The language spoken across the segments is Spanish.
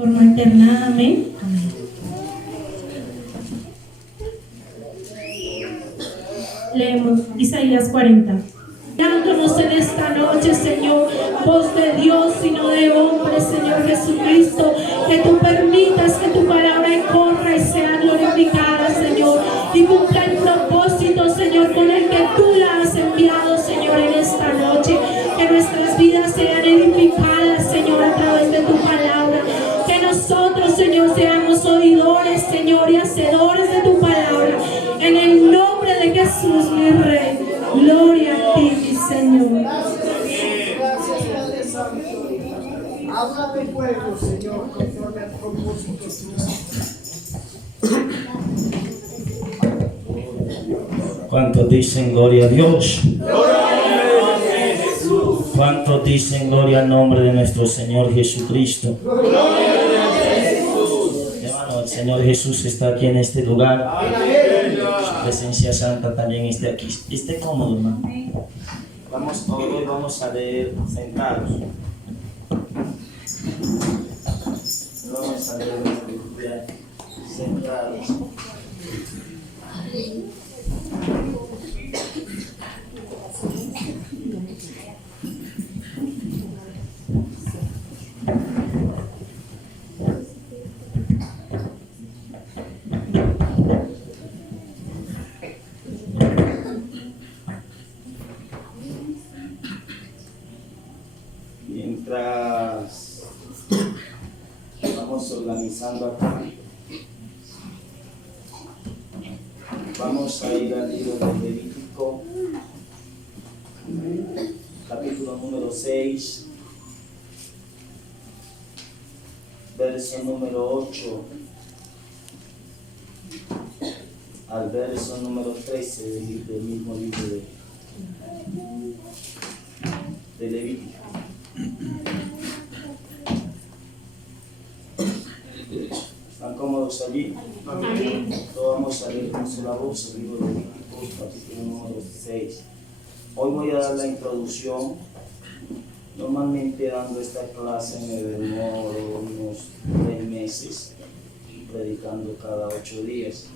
Forma eterna, amén. Leemos Isaías 40. Dándonos en esta noche, Señor, voz de Dios y no de hombre, Señor Jesucristo, que tú permitas que tu palabra corra y sea glorificada, Señor, y cumpla el propósito, Señor, con el que tú la has enviado, Señor, en esta noche. Que nuestras vidas sean edificadas, Señor, a través de tu palabra. Que nosotros, Señor, seamos oidores, Señor, y hacedores de tu palabra. En el nombre de Jesús, mi Rey. Gloria a ti, Señor. Gracias, Padre Santo. Habla de pueblo, Señor, conforme al propósito tuyo. ¿Cuántos dicen gloria a Dios? ¿Cuántos dicen gloria al nombre de nuestro Señor Jesucristo? Hermano, el Señor Jesús está aquí en este lugar. Su presencia santa también está aquí. Esté cómodo, hermano. Hoy vamos a leer sentados. Vamos a leer la Escritura sentados. Mientras vamos organizando acá, vamos a ir al libro de Levítico, capítulo número 6, verso número 8 al verso número 13 del mismo libro de Levítico. ¿Están cómodos allí? Amén. Todos vamos a leer con sola voz el libro de Levítico, capítulo número 6. Hoy voy a dar la introducción. Normalmente dando esta clase me demoro unos 3 meses, predicando cada 8 días.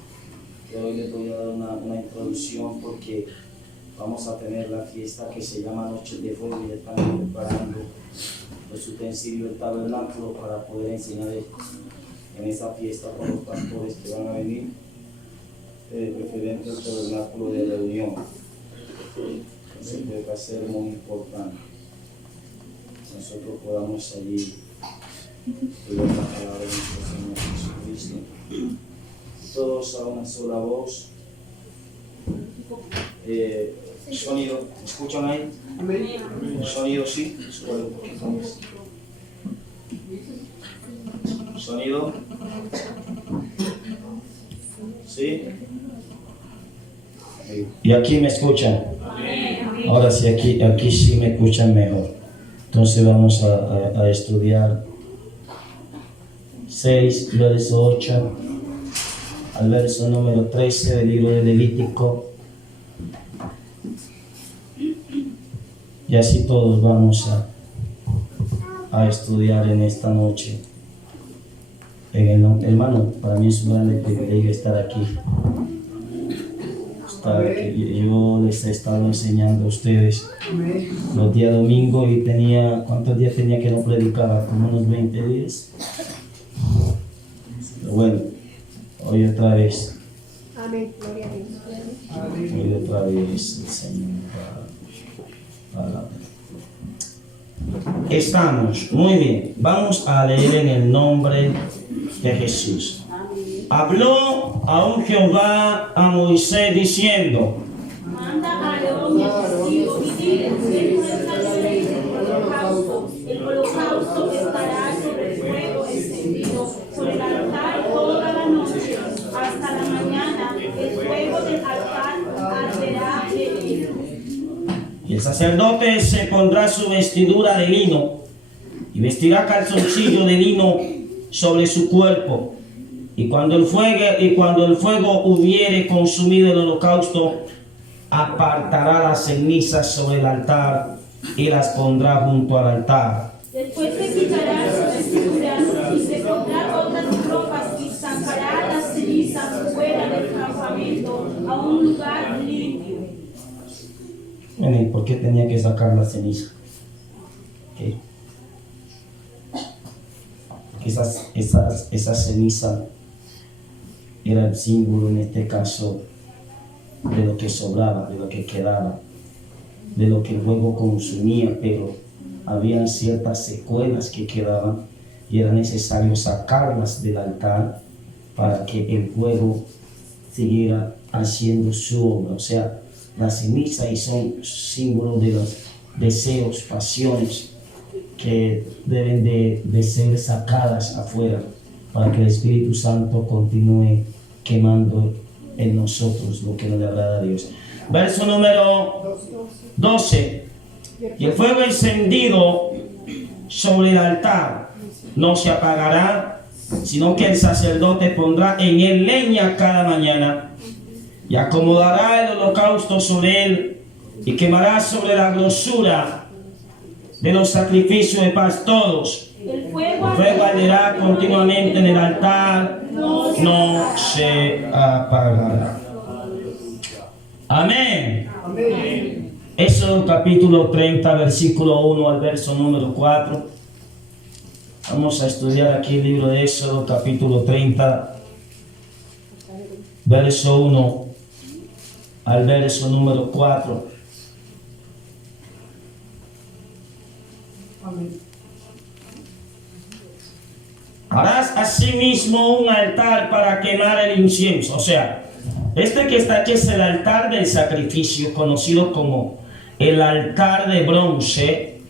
Pero hoy les voy a dar una introducción porque vamos a tener la fiesta que se llama Noche de Fuego y estamos preparando los utensilios del tabernáculo para poder enseñar en esa fiesta con los pastores que van a venir referente al tabernáculo de reunión. Entonces creo que va a ser muy importante que nosotros podamos allí leer la palabra de nuestro Señor Jesucristo. Todos a una sola voz. Sonido, ¿escuchan ahí? Sonido, sí. Sube un poquito más. Sonido. ¿Sí? ¿Y aquí me escuchan? Ahora sí, aquí sí me escuchan mejor. Entonces vamos a estudiar 6, verso 8 al verso número 13 del libro de Levítico. Y así todos vamos a estudiar en esta noche. Hermano, para mí es un grande privilegio estar aquí. Yo les he estado enseñando a ustedes los días domingos y ¿cuántos días tenía que no predicaba? Como unos 20 días. Pero bueno, hoy otra vez. Amén, gloria a Dios. Hoy otra vez el Señor. Estamos, muy bien, vamos a leer en el nombre de Jesús. Habló aún Jehová a Moisés diciendo: manda a Aarón y a tus hijos y diles: dentro de esta ley el holocausto estará sobre el fuego encendido sobre el altar toda la noche, hasta la mañana el fuego del altar arderá de él. Y el sacerdote se pondrá su vestidura de lino y vestirá calzoncillo de lino sobre su cuerpo. Y cuando el fuego hubiere consumido el holocausto, apartará las cenizas sobre el altar y las pondrá junto al altar. Después se quitará su vestidura y se pondrá a un lugar limpio. Bueno, ¿y por qué tenía que sacar la ceniza? ¿Qué? Esa ceniza era el símbolo en este caso de lo que sobraba, de lo que quedaba, de lo que el fuego consumía, pero habían ciertas secuelas que quedaban y era necesario sacarlas del altar para que el fuego siguiera haciendo su obra. O sea, la ceniza y son símbolos de los deseos, pasiones que deben de ser sacadas afuera para que el Espíritu Santo continúe quemando en nosotros lo que no le agrada a Dios. Verso número 12. Y el fuego encendido sobre el altar no se apagará, sino que el sacerdote pondrá en él leña cada mañana y acomodará el holocausto sobre él y quemará sobre la grosura de los sacrificios de paz todos. El fuego Arderá continuamente en el altar, no se apagará. Amén. Amén. Éxodo capítulo 30, versículo 1 al verso número 4. Vamos a estudiar aquí el libro de Éxodo capítulo 30, verso 1 al verso número 4. Amén. Harás asimismo un altar para quemar el incienso. O sea, este que está aquí es el altar del sacrificio, conocido como el altar de bronce,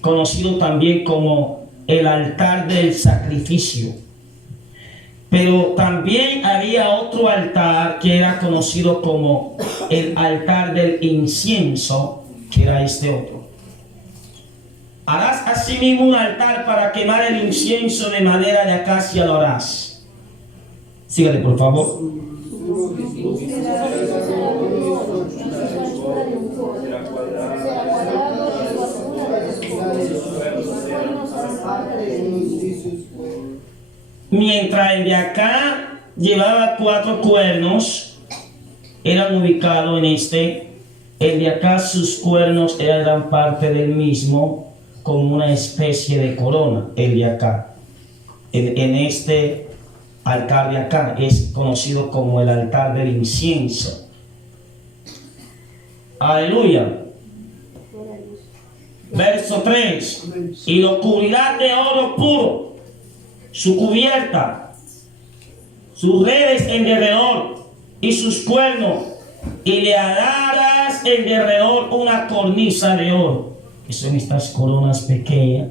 conocido también como el altar del sacrificio. Pero también había otro altar que era conocido como el altar del incienso, que era este otro. Harás asimismo un altar para quemar el incienso de madera de acacia, lo harás. Sígale, por favor. Mientras el de acá llevaba 4 cuernos, eran ubicados en este. El de acá, sus cuernos eran parte del mismo, como una especie de corona. El de acá, en este altar de acá, es conocido como el altar del incienso. Aleluya. Verso 3. Y lo cubrirá de oro puro, su cubierta, sus redes en derredor y sus cuernos, y le harás en derredor una cornisa de oro. Que son estas coronas pequeñas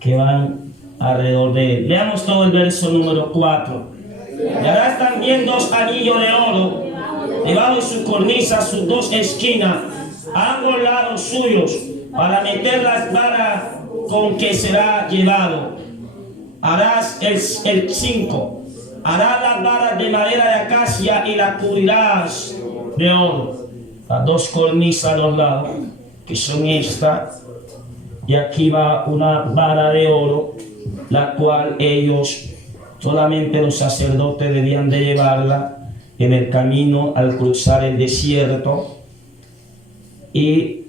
que van alrededor de él. Leamos todo el verso número 4. Le harás también 2 anillos de oro debajo de su cornisa, sus 2 esquinas, a ambos lados suyos, para meter las varas con que será llevado. Harás el 5. Harás las varas de madera de acacia y las cubrirás de oro. Las 2 cornisas a los lados, que son estas, y aquí va una vara de oro, la cual ellos, solamente los sacerdotes, debían de llevarla en el camino al cruzar el desierto, y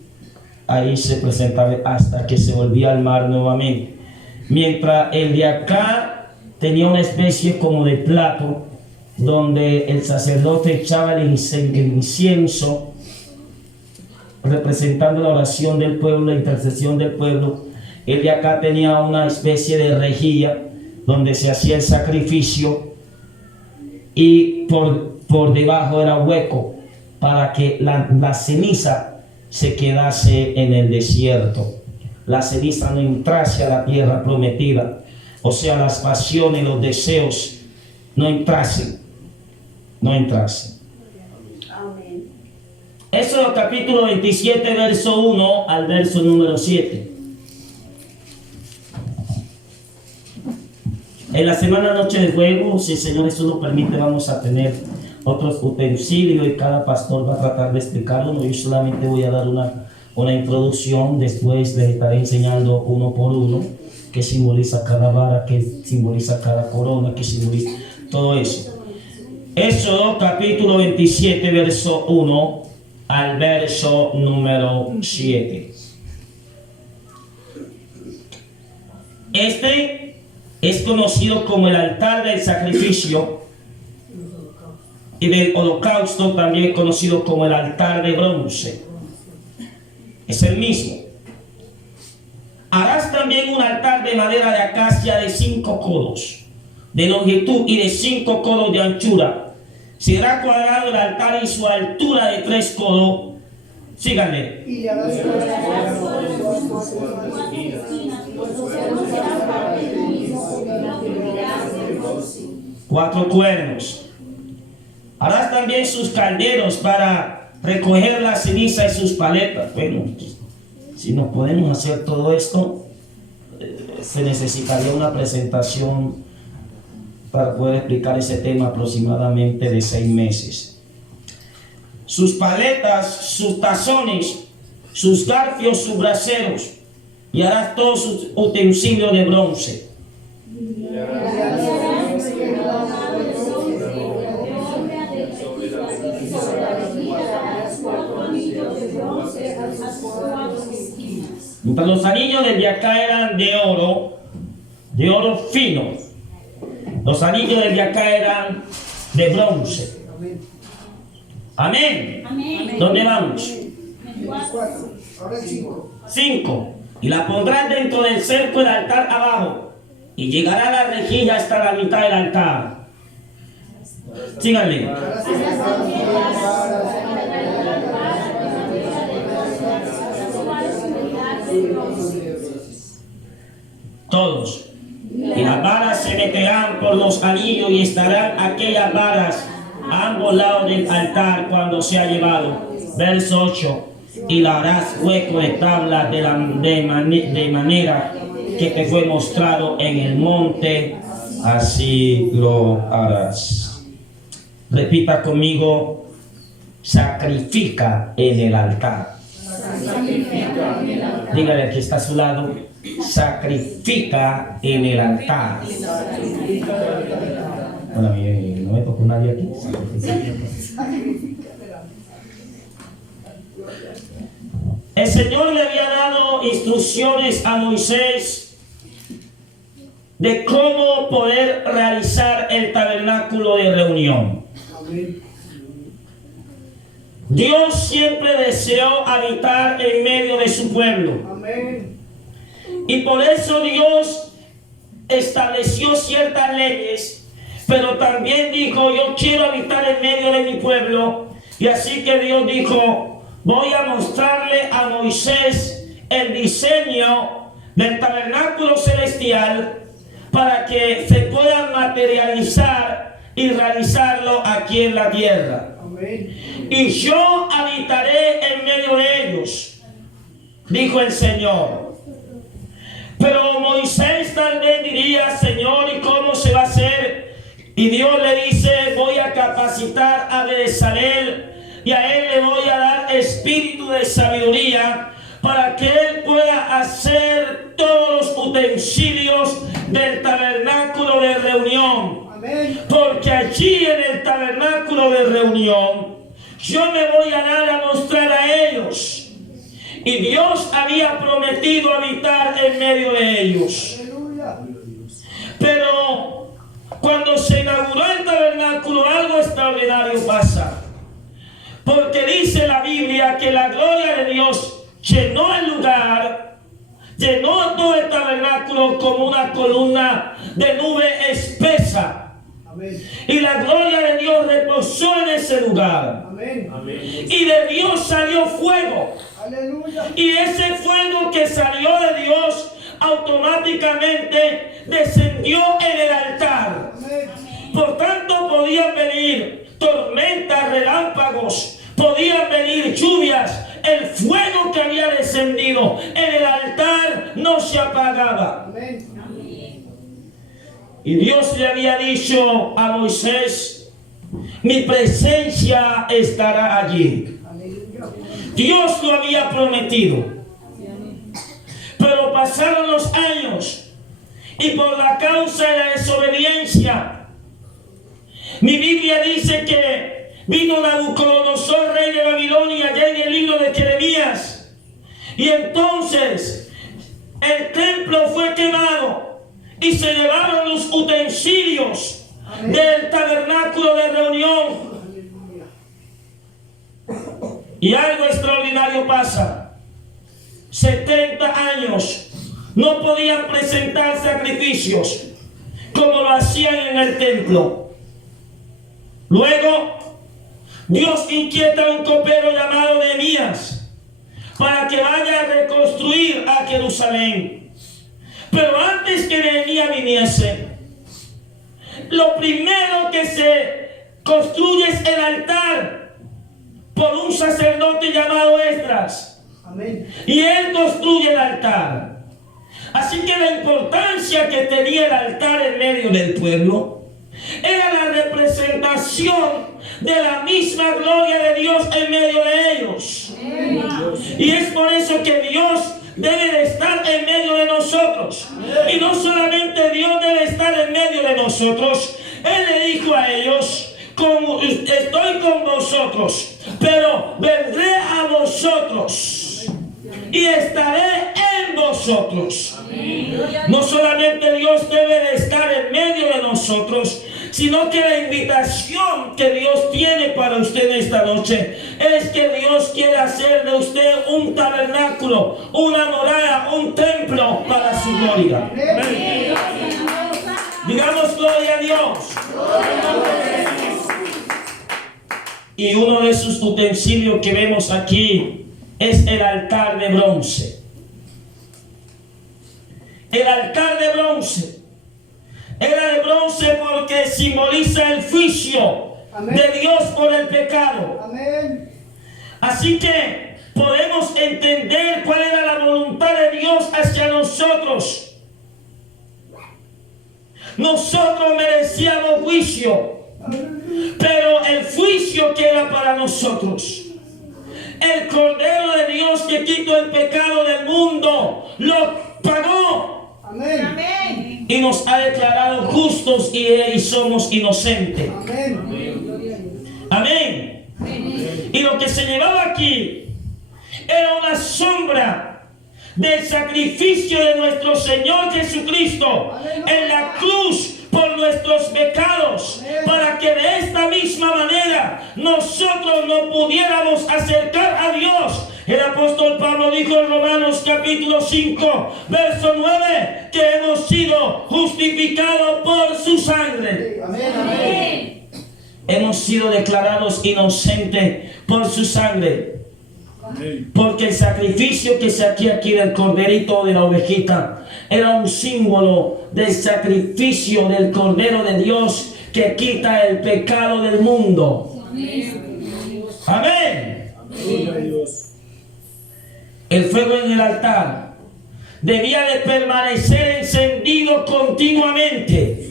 ahí se presentaba hasta que se volvía al mar nuevamente. Mientras el de acá tenía una especie como de plato donde el sacerdote echaba el incienso, representando la oración del pueblo, la intercesión del pueblo. El de acá tenía una especie de rejilla donde se hacía el sacrificio, y por debajo era hueco para que la ceniza se quedase en el desierto. La ceniza no entrase a la tierra prometida, o sea, las pasiones, los deseos no entrasen. Amén. Éxodo capítulo 27, verso 1 al verso número 7. En la semana Noche de Fuego, si el Señor eso lo permite, vamos a tener otros utensilios y cada pastor va a tratar de explicar uno. Yo solamente voy a dar una introducción, después les estaré enseñando uno por uno qué simboliza cada vara, qué simboliza cada corona, qué simboliza todo eso. Éxodo capítulo 27, verso 1 al verso número 7. Este es conocido como el altar del sacrificio y del holocausto, también conocido como el altar de bronce. Es el mismo. Harás también un altar de madera de acacia de 5 codos de longitud y de 5 codos de anchura. Será cuadrado el altar y su altura de 3 codos. Síganle. Y le harás 4 cuernos. Harás también sus calderos para recoger la ceniza y sus paletas. Bueno, si no podemos hacer todo esto, se necesitaría una presentación para poder explicar ese tema aproximadamente de 6 meses. Sus paletas, sus tazones, sus garfios, sus braseros, y harás todos sus utensilios de bronce. Los anillos del yacá eran de oro fino. Los anillos del yacá eran de bronce. Amén. Amén. ¿Dónde vamos? 4. Ahora 5. 5. Y la pondrás dentro del cerco del altar abajo, y llegará la rejilla hasta la mitad del altar. Síganle. Todos. Y las varas se meterán por los anillos y estarán aquellas varas a ambos lados del altar cuando sea llevado. Verso 8. Y la harás hueco de tablas de manera que te fue mostrado en el monte, así lo harás. Repita conmigo: sacrifica en el altar. Dígale al que está a su lado: sacrifica en el altar. Hola, no me tocó nadie aquí. El Señor le había dado instrucciones a Moisés de cómo poder realizar el tabernáculo de reunión. Dios siempre deseó habitar en medio de su pueblo. Y por eso Dios estableció ciertas leyes, pero también dijo: yo quiero habitar en medio de mi pueblo. Y así que Dios dijo: voy a mostrarle a Moisés el diseño del tabernáculo celestial para que se pueda materializar y realizarlo aquí en la tierra. Y yo habitaré en medio de ellos, dijo el Señor. Pero Moisés tal vez diría: Señor, ¿y cómo se va a hacer? Y Dios le dice: voy a capacitar a Bezalel, y a él le voy a dar espíritu de sabiduría para que él pueda hacer todos los utensilios del tabernáculo de reunión. Porque allí en el tabernáculo de reunión yo me voy a dar a mostrar a ellos. Y Dios había prometido habitar en medio de ellos. Pero cuando se inauguró el tabernáculo, algo extraordinario pasa. Porque dice la Biblia que la gloria de Dios llenó el lugar, llenó todo el tabernáculo como una columna de nube espesa. Amén. Y la gloria de Dios reposó en ese lugar. Amén. Y de Dios salió fuego. Aleluya. Y ese fuego que salió de Dios automáticamente descendió en el altar. Amén. Por tanto, podían venir tormentas, relámpagos, podían venir lluvias. El fuego que había descendido en el altar no se apagaba. Amén. Y Dios le había dicho a Moisés: mi presencia estará allí. Dios lo había prometido. Pero pasaron los años, y por la causa de la desobediencia, Mi Biblia dice que vino Nabucodonosor, rey de Babilonia, allá en el libro de Jeremías. Y entonces el templo fue quemado y se llevaron los utensilios del tabernáculo de reunión. Y algo extraordinario pasa. 70 años no podían presentar sacrificios como lo hacían en el templo. Luego Dios inquieta a un copero llamado Nehemías para que vaya a reconstruir a Jerusalén. Pero antes que Nehemías viniese, lo primero que se construye es el altar por un sacerdote llamado Esdras. Amén. Y él construye el altar. Así que la importancia que tenía el altar en medio del pueblo era la representación de la misma gloria de Dios en medio de ellos. Y es por eso que Dios debe de estar en medio de nosotros. Y no solamente Dios debe estar en medio de nosotros. Él le dijo a ellos: estoy con vosotros, pero vendré a vosotros y estaré en vosotros. No solamente Dios debe de estar en medio de nosotros, sino que la invitación que Dios tiene para usted esta noche es que Dios quiere hacer de usted un tabernáculo, una morada, un templo para su gloria. Digamos gloria a Dios. Y uno de sus utensilios que vemos aquí es el altar de bronce. El altar de bronce era de bronce porque simboliza el juicio de Dios por el pecado. Amén. Así que podemos entender cuál era la voluntad de Dios hacia nosotros. Nosotros merecíamos juicio, pero el juicio que era para nosotros, el Cordero de Dios que quitó el pecado del mundo, lo pagó. Amén. Y nos ha declarado justos y somos inocentes. Amén. Amén. Y lo que se llevaba aquí era una sombra del sacrificio de nuestro Señor Jesucristo en la cruz por nuestros pecados, para que de esta misma manera nosotros nos pudiéramos acercar a Dios. El apóstol Pablo dijo en Romanos capítulo 5, verso 9, que hemos sido justificados por su sangre. Amén. Amén. Hemos sido declarados inocentes por su sangre. Porque el sacrificio que se hacía aquí del corderito de la ovejita era un símbolo del sacrificio del Cordero de Dios que quita el pecado del mundo. Amén. El fuego en el altar debía de permanecer encendido continuamente,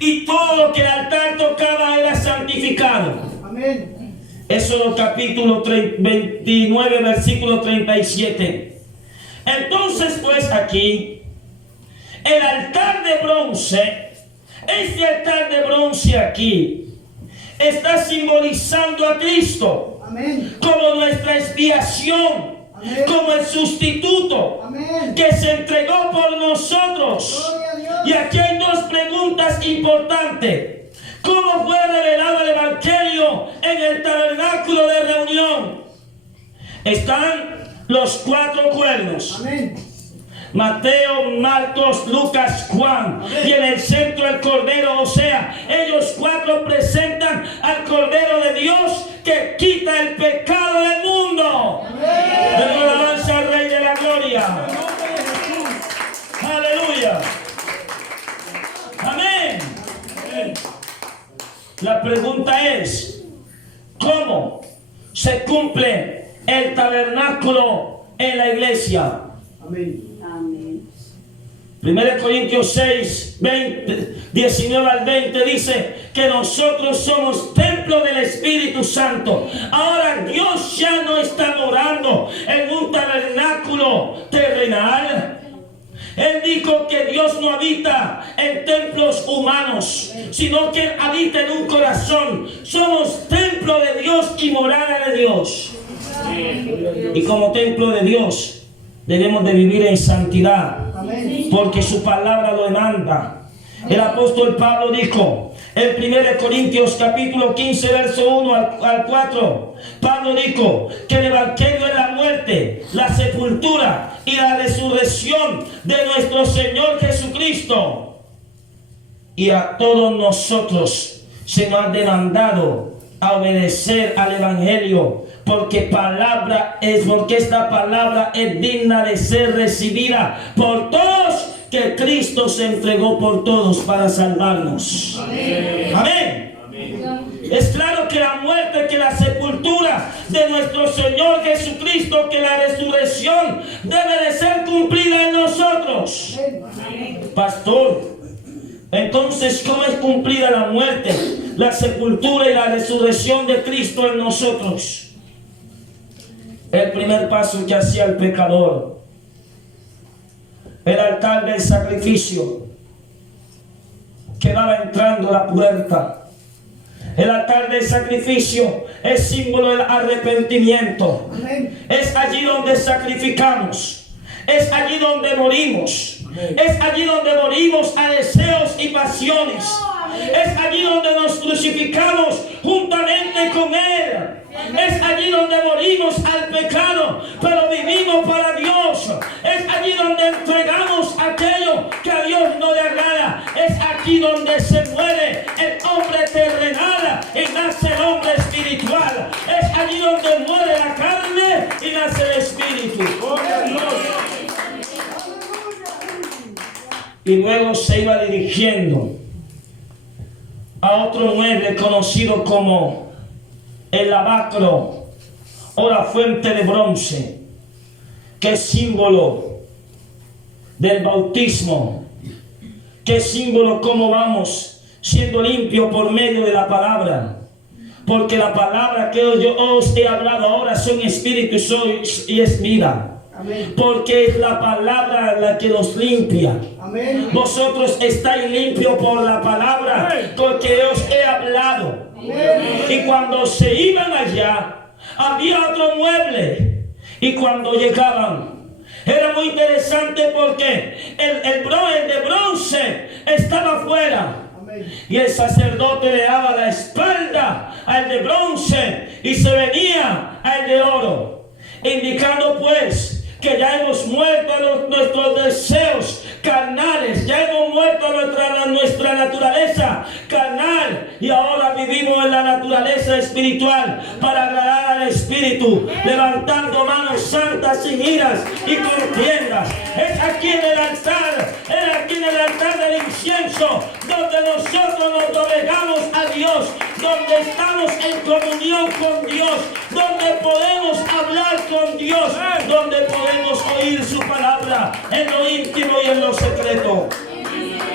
y todo lo que el altar tocaba era santificado. Amén. Éxodo capítulo 29, versículo 37. Entonces, pues aquí, el altar de bronce, este altar de bronce aquí, está simbolizando a Cristo. Amén. Como nuestra expiación. Amén. Como el sustituto. Amén. Que se entregó por nosotros. Gloria a Dios. Y aquí hay dos preguntas importantes. ¿Cómo fue revelado el Evangelio en el tabernáculo de reunión? Están los 4 cuernos. Amén. Mateo, Marcos, Lucas, Juan. Amén. Y en el centro el Cordero, o sea, ellos 4 presentan al Cordero de Dios que quita el pecado del mundo. De alabanza al Rey de la Gloria. Aleluya. Amén. La pregunta es, ¿cómo se cumple el tabernáculo en la iglesia? Amén. 1 Corintios 6, 19 al 20 dice que nosotros somos templo del Espíritu Santo. Ahora Dios ya no está morando en un tabernáculo terrenal, Él dijo que Dios no habita en templos humanos, sino que habita en un corazón. Somos templo de Dios y morada de Dios. Y como templo de Dios debemos de vivir en santidad, porque su palabra lo demanda. El apóstol Pablo dijo en 1 Corintios capítulo 15 verso 1 al 4, Pablo dijo que el evangelio es la muerte, la sepultura y la resurrección de nuestro Señor Jesucristo. Y a todos nosotros se nos ha demandado a obedecer al evangelio, porque esta palabra es digna de ser recibida por todos, que Cristo se entregó por todos para salvarnos. Amén. Amén. Amén. Es claro que la muerte, que la sepultura de nuestro Señor Jesucristo, que la resurrección debe de ser cumplida en nosotros. Amén. Pastor, entonces, ¿cómo es cumplida la muerte, la sepultura y la resurrección de Cristo en nosotros? El primer paso que hacía el pecador, el altar del sacrificio, quedaba entrando a la puerta. El altar del sacrificio es símbolo del arrepentimiento. Es allí donde sacrificamos. Es allí donde morimos. Es allí donde morimos a deseos y pasiones. Es allí donde nos crucificamos juntamente con Él. Es allí donde morimos al pecado, pero vivimos para Dios. Es allí donde entregamos aquello que a Dios no le agrada. Es aquí donde se muere el hombre terrenal y nace el hombre espiritual. Es allí donde muere la carne y nace el espíritu. Y luego se iba dirigiendo a otro mueble conocido como el lavacro o la fuente de bronce, que es símbolo del bautismo, que es símbolo cómo vamos siendo limpios por medio de la palabra, porque la palabra que yo os he hablado ahora son espíritu y es vida. Amén. Porque es la palabra la que nos limpia. Amén. Vosotros estáis limpios por la palabra. Amén. Porque os he hablado. Amén. Y cuando se iban allá, había otro mueble. Y cuando llegaban, era muy interesante porque el de bronce estaba afuera. Y el sacerdote le daba la espalda al de bronce y se venía al de oro, indicando pues que ya hemos muerto a nuestros deseos carnales, ya hemos muerto a nuestra naturaleza carnal y ahora vivimos en la naturaleza espiritual para agradar al Espíritu, levantando manos santas sin iras y contiendas. Es aquí en el altar del incienso, donde nosotros nos doblegamos a Dios, donde estamos en comunión con Dios, donde podemos hablar con Dios, donde podemos oír su palabra en lo íntimo y en lo secreto.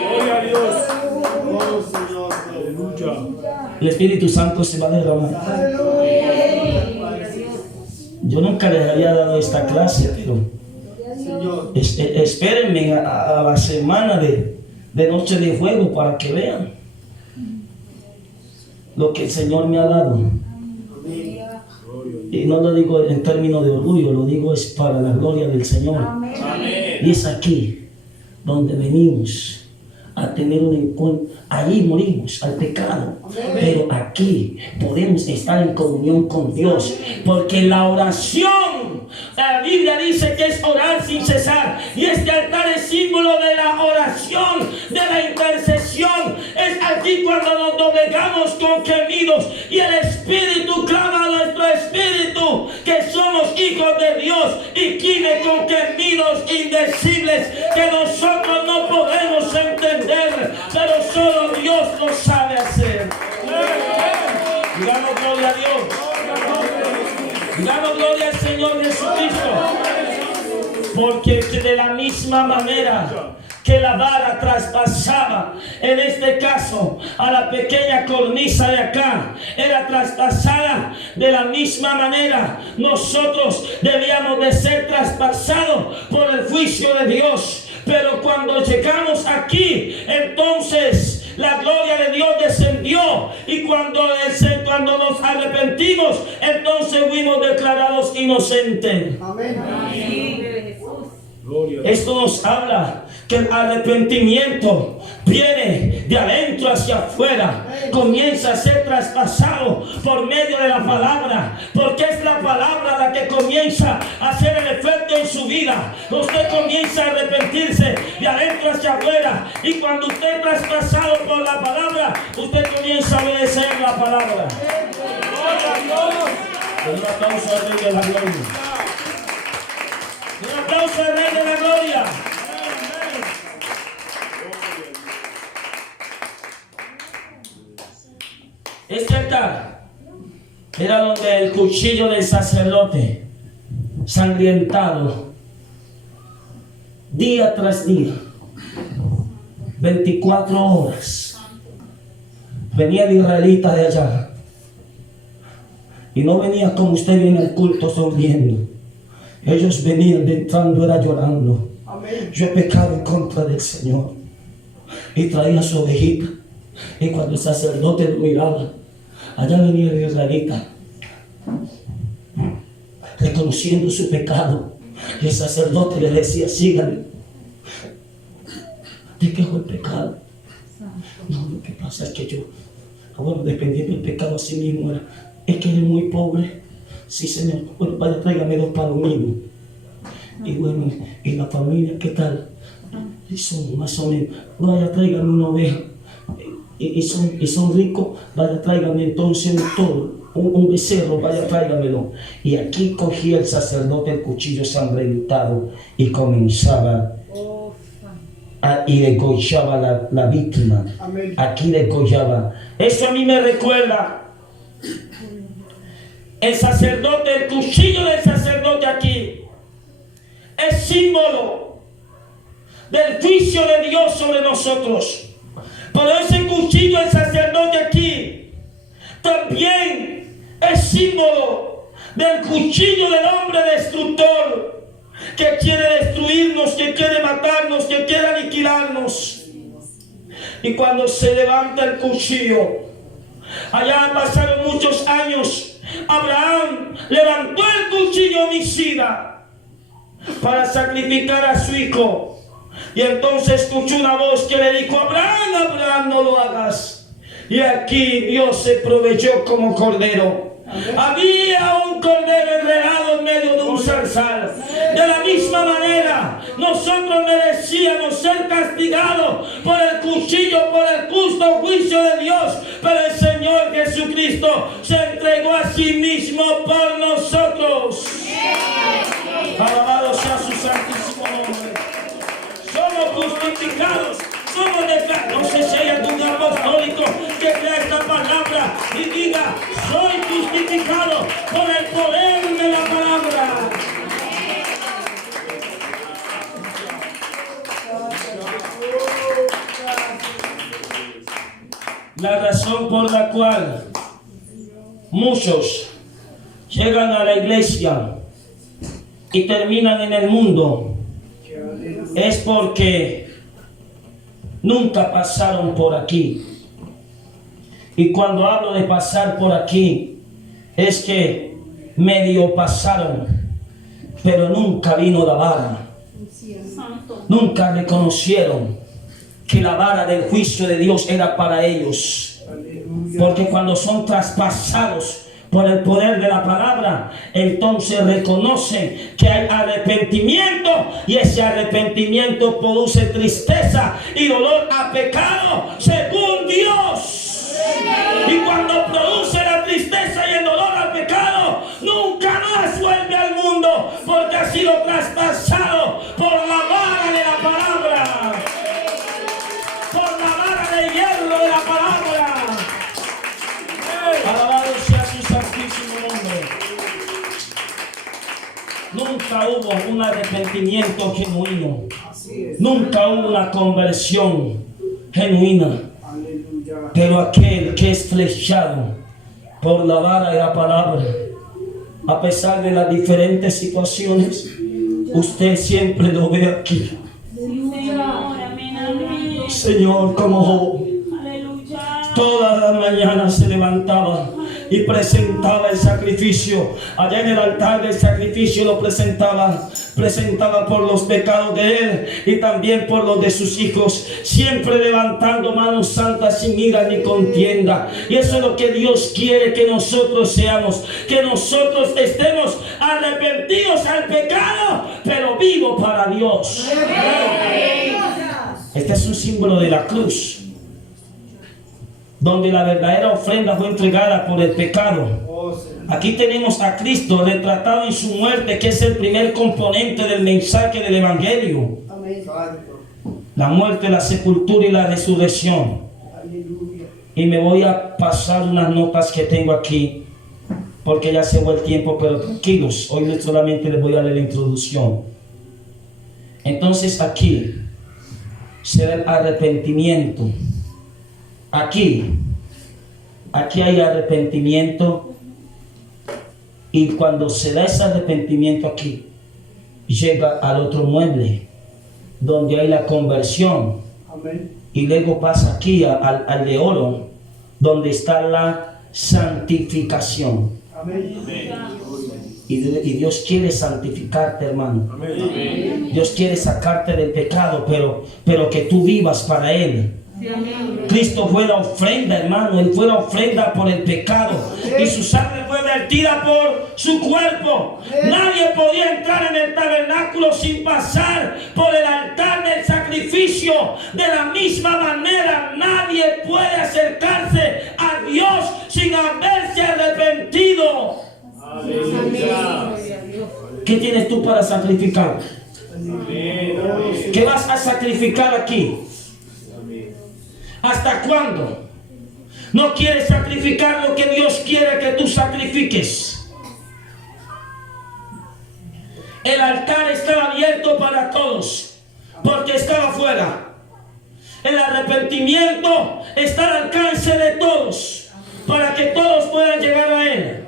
Gloria a Dios. Oh, Señor, aleluya. El Espíritu Santo se va a derramar. Yo nunca les había dado esta clase, pero espérenme a la semana de Noche de Fuego para que vean lo que el Señor me ha dado. Y no lo digo en términos de orgullo, lo digo es para la gloria del Señor. Amén. Y es aquí donde venimos a tener un encuentro. Allí morimos al pecado. Amén. Pero aquí podemos estar en comunión con Dios, porque la oración, la Biblia dice que es orar sin cesar, y este altar es símbolo de la oración, de la intercesión. Es aquí cuando nos doblegamos con gemidos y el Espíritu clama a nuestro espíritu que somos hijos de Dios y gime con gemidos indecibles que nosotros no podemos entender, pero solo Dios lo sabe hacer. Digamos gloria a Dios. Digamos gloria al Señor Jesucristo. Porque de la misma manera que la vara traspasaba, en este caso, a la pequeña cornisa de acá, era traspasada, de la misma manera nosotros debíamos de ser traspasados por el juicio de Dios. Pero cuando llegamos aquí, entonces la gloria de Dios descendió. Y cuando nos arrepentimos, entonces fuimos declarados inocentes. Amén. Esto nos habla que el arrepentimiento viene de adentro hacia afuera, comienza a ser traspasado por medio de la palabra, porque es la palabra la que comienza a hacer el efecto en su vida. Usted comienza a arrepentirse de adentro hacia afuera, y cuando usted es traspasado por la palabra, usted comienza a obedecer la palabra. Un aplauso al Rey de la Gloria. Un aplauso al Rey de la Gloria. Este altar era donde el cuchillo del sacerdote, sangrientado, día tras día, 24 horas, venía el israelita de allá. Y no venía como usted viene al culto sonriendo. Ellos venían entrando, era llorando. Amén. Yo he pecado en contra del Señor. Y traía su ovejita. Y cuando el sacerdote lo miraba, allá venía el israelita, reconociendo su pecado. Y el sacerdote le decía: sígale. ¿De qué fue el pecado? No, lo que pasa es que yo, bueno, dependiendo del pecado así mismo era, es que eres muy pobre. Sí, Señor. Bueno, vaya, tráigame 2 palominos. Y bueno, ¿y la familia qué tal? Y son más o menos. Vaya, tráigame una oveja. Y son ricos. Vaya, tráigame entonces un toro, un becerro, vaya, tráigamelo. Y aquí cogía el sacerdote el cuchillo ensangrentado y comenzaba y degollaba la víctima. Amén. Aquí degollaba. Eso a mí me recuerda. El sacerdote, el cuchillo del sacerdote aquí es símbolo del juicio de Dios sobre nosotros. Pero ese cuchillo del sacerdote aquí también es símbolo del cuchillo del hombre destructor, que quiere destruirnos, que quiere matarnos, que quiere aniquilarnos. Y cuando se levanta el cuchillo, allá pasaron muchos años, Abraham levantó el cuchillo homicida para sacrificar a su hijo. Y entonces escuchó una voz que le dijo: Abraham, Abraham, no lo hagas. Y aquí Dios se proveyó como cordero. Había un cordero enredado en medio de un zarzal. De la misma manera, nosotros merecíamos ser castigados por el cuchillo, por el justo juicio de Dios. Pero el Señor Jesucristo se entregó a sí mismo por nosotros. Alabado sea su santísimo nombre. Somos justificados. Somos declarados. No sé si hay algún apostólico que crea esta palabra y diga: soy justificado por el poder de la palabra. La razón por la cual muchos llegan a la iglesia y terminan en el mundo es porque nunca pasaron por aquí. Y cuando hablo de pasar por aquí, es que medio pasaron, pero nunca vino la vara. Nunca reconocieron que la vara del juicio de Dios era para ellos. Porque cuando son traspasados por el poder de la palabra, entonces reconocen que hay arrepentimiento, y ese arrepentimiento produce tristeza y dolor a pecado según Dios. Y cuando produce la tristeza y el dolor al pecado, nunca más vuelve al mundo, porque ha sido traspasado por la vara de la palabra, por la vara de hierro de la palabra. Alabado sea su santísimo nombre. Nunca hubo un arrepentimiento genuino. Nunca hubo una conversión genuina. Pero aquel que es flechado por la vara de la palabra, a pesar de las diferentes situaciones, usted siempre lo ve aquí. Señor, como Job. Aleluya. Todas las mañanas se levantaba y presentaba el sacrificio. Allá en el altar del sacrificio lo presentaba por los pecados de él y también por los de sus hijos, siempre levantando manos santas sin ira ni contienda. Y eso es lo que Dios quiere que nosotros seamos, que nosotros estemos arrepentidos al pecado, pero vivos para Dios. Este es un símbolo de la cruz, donde la verdadera ofrenda fue entregada por el pecado. Aquí tenemos a Cristo retratado en su muerte, que es el primer componente del mensaje del Evangelio. La muerte, la sepultura y la resurrección. Y me voy a pasar unas notas que tengo aquí, porque ya se fue el tiempo, pero tranquilos, hoy solamente les voy a leer la introducción. Entonces aquí se ve el arrepentimiento. Aquí hay arrepentimiento, y cuando se da ese arrepentimiento aquí, llega al otro mueble, donde hay la conversión. Amén. Y luego pasa aquí al de oro, donde está la santificación. Amén. Y Dios quiere santificarte, hermano. Amén. Dios quiere sacarte del pecado, pero que tú vivas para Él. Cristo fue la ofrenda, hermano. Él fue la ofrenda por el pecado, y su sangre fue vertida por su cuerpo. Nadie podía entrar en el tabernáculo sin pasar por el altar del sacrificio. De la misma manera, nadie puede acercarse a Dios sin haberse arrepentido. ¿Qué tienes tú para sacrificar? ¿Qué vas a sacrificar aquí? ¿Hasta cuándo? ¿No quieres sacrificar lo que Dios quiere que tú sacrifiques? El altar estaba abierto para todos, porque estaba afuera. El arrepentimiento está al alcance de todos, para que todos puedan llegar a Él.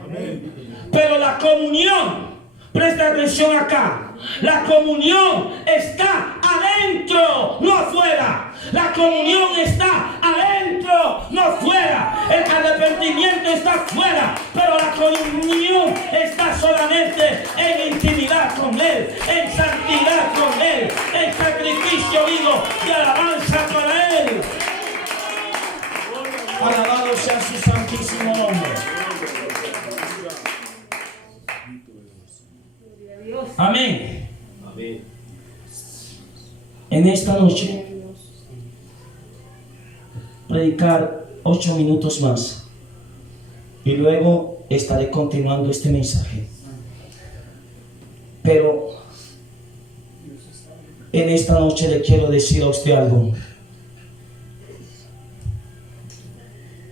Pero la comunión, presta atención acá, la comunión está adentro, no afuera. La comunión está adentro, no fuera. El arrepentimiento está fuera, pero la comunión está solamente en intimidad con Él, en santidad con Él, en sacrificio vivo de alabanza para Él. Alabado sea su santísimo nombre. Amén. En esta noche predicar 8 minutos más, y luego estaré continuando este mensaje. Pero en esta noche le quiero decir a usted algo.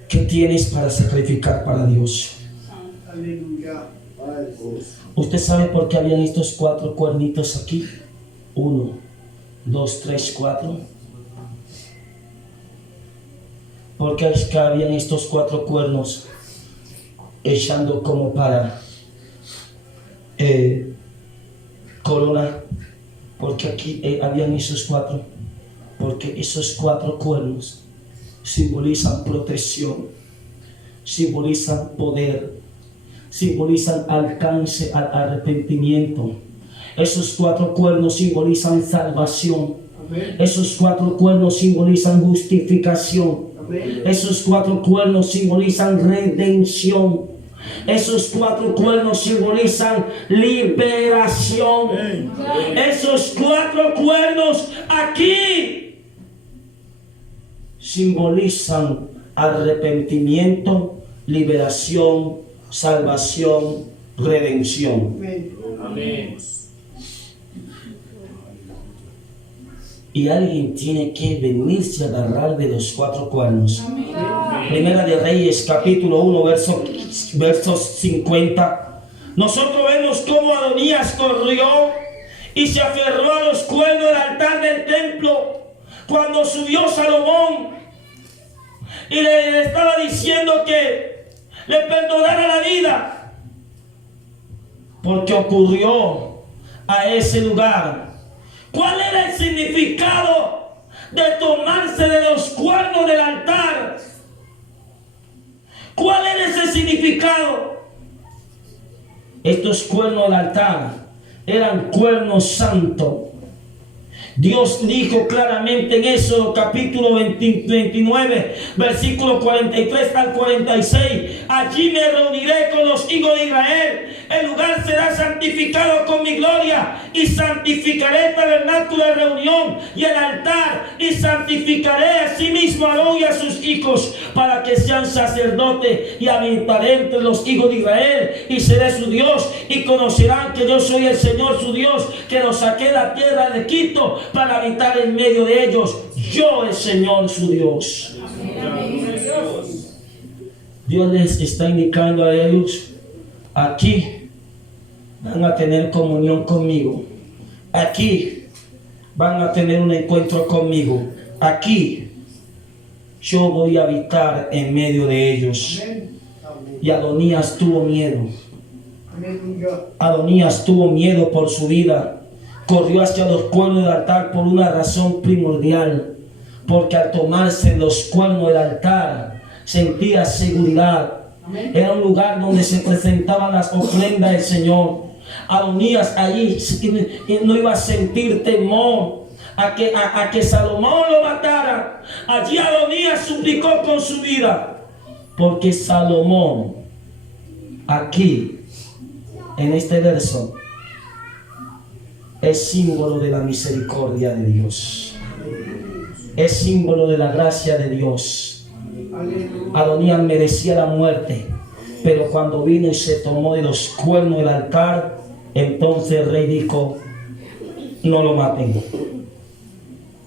¿Qué tienes para sacrificar para Dios? ¿Usted sabe por qué habían estos 4 cuernitos aquí? 1, 2, 3, 4. Porque es que habían estos 4 cuernos echando como para corona. Porque aquí habían esos 4. Porque esos 4 cuernos simbolizan protección, simbolizan poder, simbolizan alcance al arrepentimiento. Esos 4 cuernos simbolizan salvación. Amén. Esos 4 cuernos simbolizan justificación. Amén. Esos 4 cuernos simbolizan redención. Esos 4 cuernos simbolizan liberación. Amén. Esos 4 cuernos aquí simbolizan arrepentimiento, liberación, salvación, redención. Amén. Y alguien tiene que venirse a agarrar de los 4 cuernos. Amén. Primera de Reyes, capítulo 1, versos 50. Nosotros vemos cómo Adonías corrió y se aferró a los cuernos del altar del templo cuando subió Salomón y le estaba diciendo que le perdonara la vida, porque ocurrió a ese lugar. ¿Cuál era el significado de tomarse de los cuernos del altar. ¿Cuál era ese significado? Estos cuernos del altar eran cuernos santos. Dios dijo claramente en Éxodo capítulo 29, versículo 43 al 46, allí me reuniré con los hijos de Israel, el lugar será santificado con mi gloria, y santificaré el tabernáculo de reunión y el altar, y santificaré a sí mismo a Aarón y a sus hijos, para que sean sacerdotes, y habitaré entre los hijos de Israel, y seré su Dios, y conocerán que yo soy el Señor su Dios, que los saqué de la tierra de Egipto, para habitar en medio de ellos. Yo el Señor su Dios. Dios les está indicando a ellos: aquí van a tener comunión conmigo, aquí van a tener un encuentro conmigo, aquí yo voy a habitar en medio de ellos. Y Adonías tuvo miedo. Adonías tuvo miedo por su vida. Corrió hacia los cuernos del altar por una razón primordial, porque al tomarse los cuernos del altar sentía seguridad. Era un lugar donde se presentaban las ofrendas del Señor. Adonías allí no iba a sentir temor a que Salomón lo matara. Allí Adonías suplicó con su vida, porque Salomón, aquí en este verso, es símbolo de la misericordia de Dios, es símbolo de la gracia de Dios. Adonías merecía la muerte, pero cuando vino y se tomó de los cuernos del altar, entonces el rey dijo: no lo maten.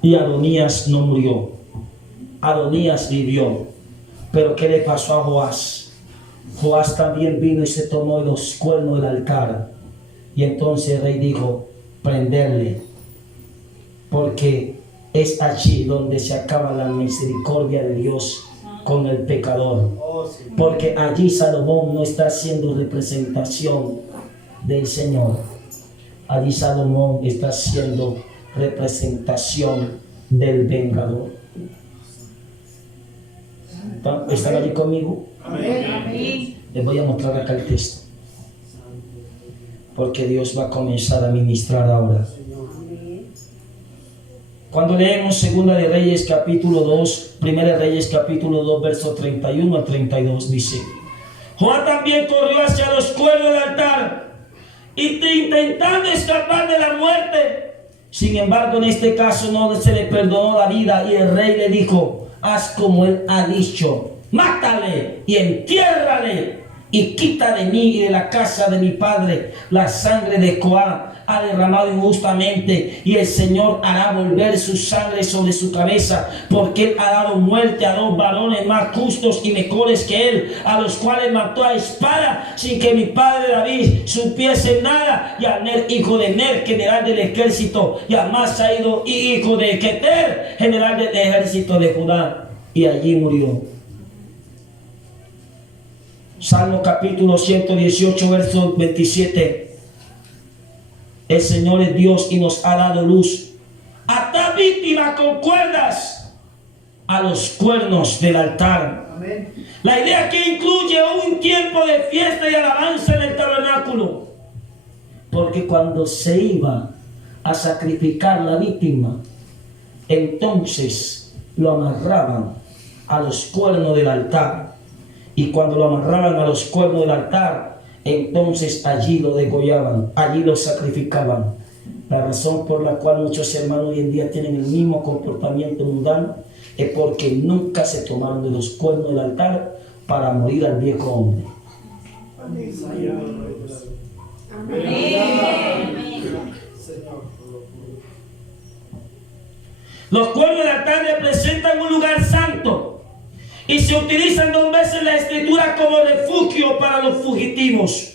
Y Adonías no murió, Adonías vivió. Pero ¿qué le pasó a Joás? Joás también vino y se tomó de los cuernos del altar, y entonces el rey dijo: prenderle, porque es allí donde se acaba la misericordia de Dios con el pecador, porque allí Salomón no está haciendo representación del Señor, allí Salomón está haciendo representación del vengador. ¿Están allí conmigo? Amén. Les voy a mostrar acá el texto, porque Dios va a comenzar a ministrar ahora. Cuando leemos Segunda de Reyes capítulo 2, Primera de Reyes capítulo 2, verso 31 al 32, dice: Joab también corrió hacia los cuernos del altar, intentando escapar de la muerte. Sin embargo, en este caso no se le perdonó la vida, y el rey le dijo: haz como él ha dicho, mátale y entiérrale, y quita de mí y de la casa de mi padre la sangre de Joab ha derramado injustamente, y el Señor hará volver su sangre sobre su cabeza, porque él ha dado muerte a 2 varones más justos y mejores que él, a los cuales mató a espada sin que mi padre David supiese nada, y a Ner, hijo de Ner, general del ejército, y a Amasa, hijo de Keter, general del ejército de Judá, y allí murió. Salmo capítulo 118, verso 27. El Señor es Dios y nos ha dado luz. Ata víctima con cuerdas a los cuernos del altar. Amén. La idea que incluye un tiempo de fiesta y alabanza en el tabernáculo. Porque cuando se iba a sacrificar la víctima, entonces lo amarraban a los cuernos del altar. Y cuando lo amarraban a los cuernos del altar, entonces allí lo degollaban, allí lo sacrificaban. La razón por la cual muchos hermanos hoy en día tienen el mismo comportamiento mundano es porque nunca se tomaron de los cuernos del altar para morir al viejo hombre. Los cuernos del altar representan un lugar santo y se utilizan 2 veces en la Escritura como refugio para los fugitivos.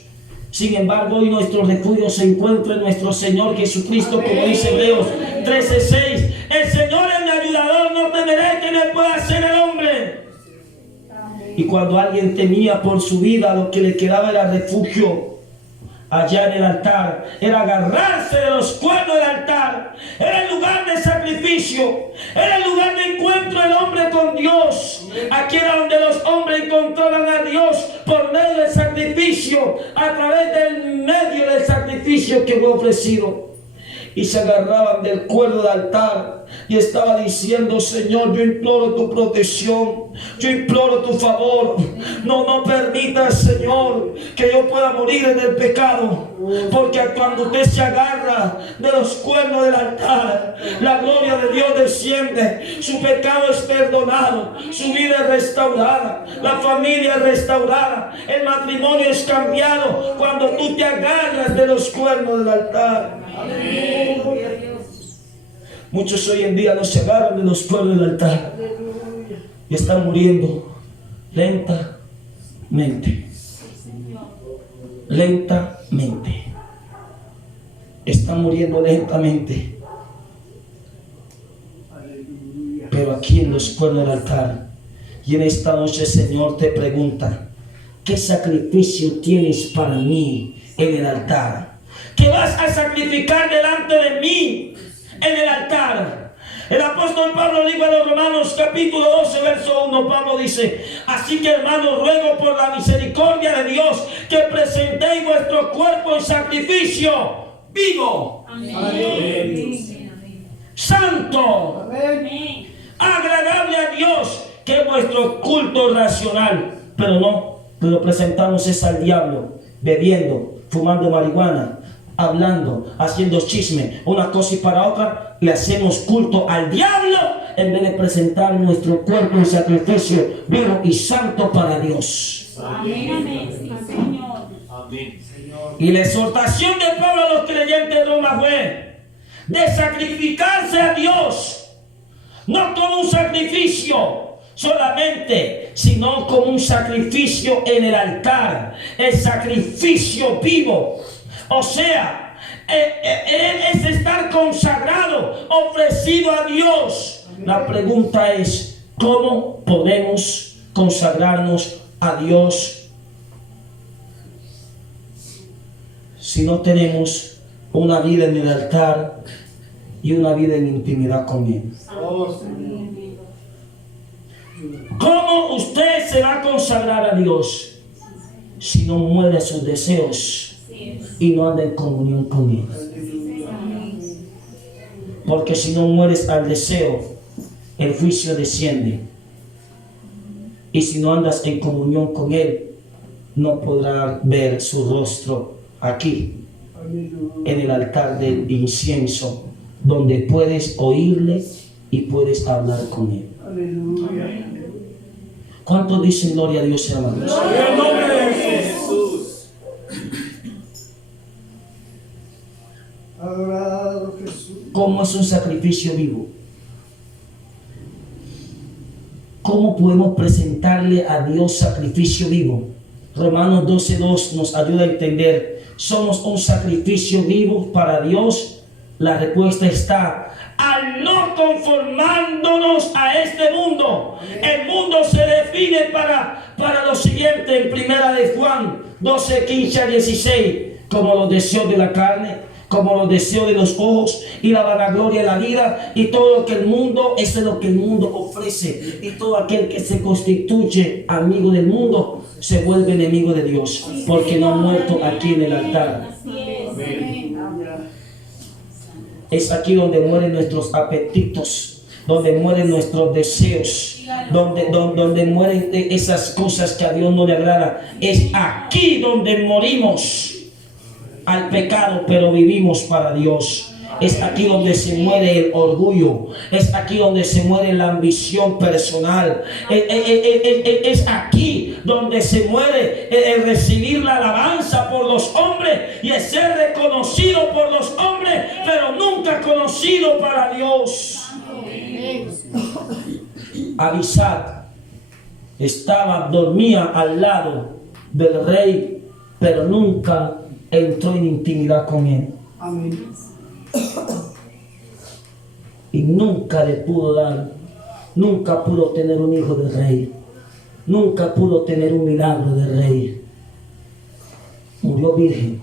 Sin embargo, hoy nuestro refugio se encuentra en nuestro Señor Jesucristo, como dice Hebreos 13:6. El Señor es mi ayudador, no temeré que me pueda hacer el hombre. Y cuando alguien temía por su vida, lo que le quedaba era refugio. allá en el altar era agarrarse de los cuernos del altar. Era el lugar de sacrificio, era el lugar de encuentro del hombre con Dios. Aquí era donde los hombres encontraban a Dios por medio del sacrificio, a través del medio del sacrificio que fue ofrecido. Y se agarraban del cuerno del altar y estaba diciendo: Señor, yo imploro tu protección, yo imploro tu favor. No permitas, Señor, que yo pueda morir en el pecado, porque cuando usted se agarra de los cuernos del altar, la gloria de Dios desciende, su pecado es perdonado, su vida es restaurada, la familia es restaurada, el matrimonio es cambiado cuando tú te agarras de los cuernos del altar. Muchos hoy en día no se agarran de los cuernos del altar y están muriendo lentamente. Lentamente. Están muriendo lentamente. Pero aquí en los cuernos del altar, y en esta noche, Señor, te pregunta: ¿qué sacrificio tienes para mí en el altar? ¿Qué vas a sacrificar delante de mí en el altar? El apóstol Pablo dijo a los Romanos capítulo 12 verso 1, Pablo dice: así que, hermanos, ruego por la misericordia de Dios que presentéis vuestro cuerpo en sacrificio vivo, santo, agradable a Dios, que es vuestro culto racional. Pero no, lo presentamos es al diablo, bebiendo, fumando marihuana, hablando, haciendo chisme, una cosa y para otra. Le hacemos culto al diablo en vez de presentar nuestro cuerpo en sacrificio vivo y santo para Dios. Amén. Sí, Señor. Amén. Y la exhortación de Pablo a los creyentes de Roma fue de sacrificarse a Dios, no como un sacrificio solamente, sino como un sacrificio en el altar, el sacrificio vivo. O sea, es estar consagrado, ofrecido a Dios. La pregunta es: ¿cómo podemos consagrarnos a Dios si no tenemos una vida en el altar y una vida en intimidad con Él? ¿Cómo usted se va a consagrar a Dios si no muere sus deseos y no anda en comunión con Él? Porque si no mueres al deseo, el juicio desciende. Y si no andas en comunión con Él, no podrás ver su rostro aquí, en el altar del incienso, donde puedes oírle y puedes hablar con Él. ¿Cuántos dicen gloria a Dios, hermanos? En el nombre de Jesús. Adorado Jesús. ¿Cómo es un sacrificio vivo? ¿Cómo podemos presentarle a Dios sacrificio vivo? Romanos 12:2 nos ayuda a entender. ¿Somos un sacrificio vivo para Dios? La respuesta está: al no conformándonos a este mundo. El mundo se define para lo siguiente en primera de Juan 12:15-16, como los deseos de la carne, como los deseos de los ojos y la vanagloria de la vida, y todo lo que el mundo, eso es lo que el mundo ofrece. Y todo aquel que se constituye amigo del mundo se vuelve enemigo de Dios, porque no ha muerto aquí en el altar. Es aquí donde mueren nuestros apetitos, donde mueren nuestros deseos, donde mueren esas cosas que a Dios no le agrada. Es aquí donde morimos al pecado, pero vivimos para Dios. Es aquí donde se muere el orgullo. Es aquí donde se muere la ambición personal. Es aquí donde se muere el recibir la alabanza por los hombres y el ser reconocido por los hombres, pero nunca conocido para Dios. Abisag dormía al lado del rey, pero nunca entró en intimidad con él. Amén. Y nunca le pudo dar, nunca pudo tener un hijo del rey, nunca pudo tener un milagro del rey. murió virgen.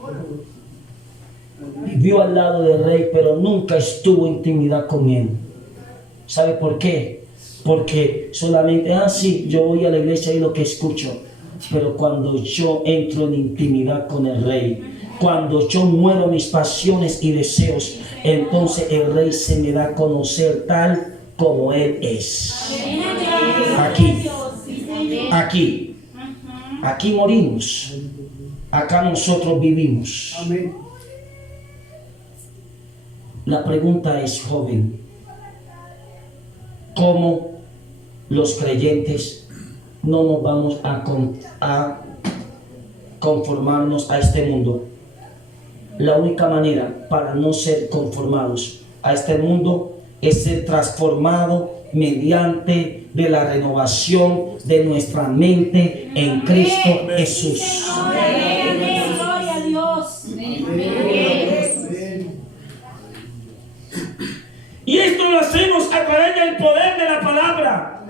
Vivió al lado del rey, pero nunca estuvo en intimidad con él. ¿Sabe por qué? Porque solamente, sí, yo voy a la iglesia y lo que escucho. Pero cuando yo entro en intimidad con el rey, cuando yo muero mis pasiones y deseos, entonces el rey se me da a conocer tal como él es. Aquí morimos. Acá nosotros vivimos. La pregunta es, joven, ¿cómo los creyentes no nos vamos a conformarnos a este mundo? La única manera para no ser conformados a este mundo es ser transformado mediante de la renovación de nuestra mente en Cristo Jesús. Gloria a Dios. Y esto lo hacemos a través del poder de la palabra.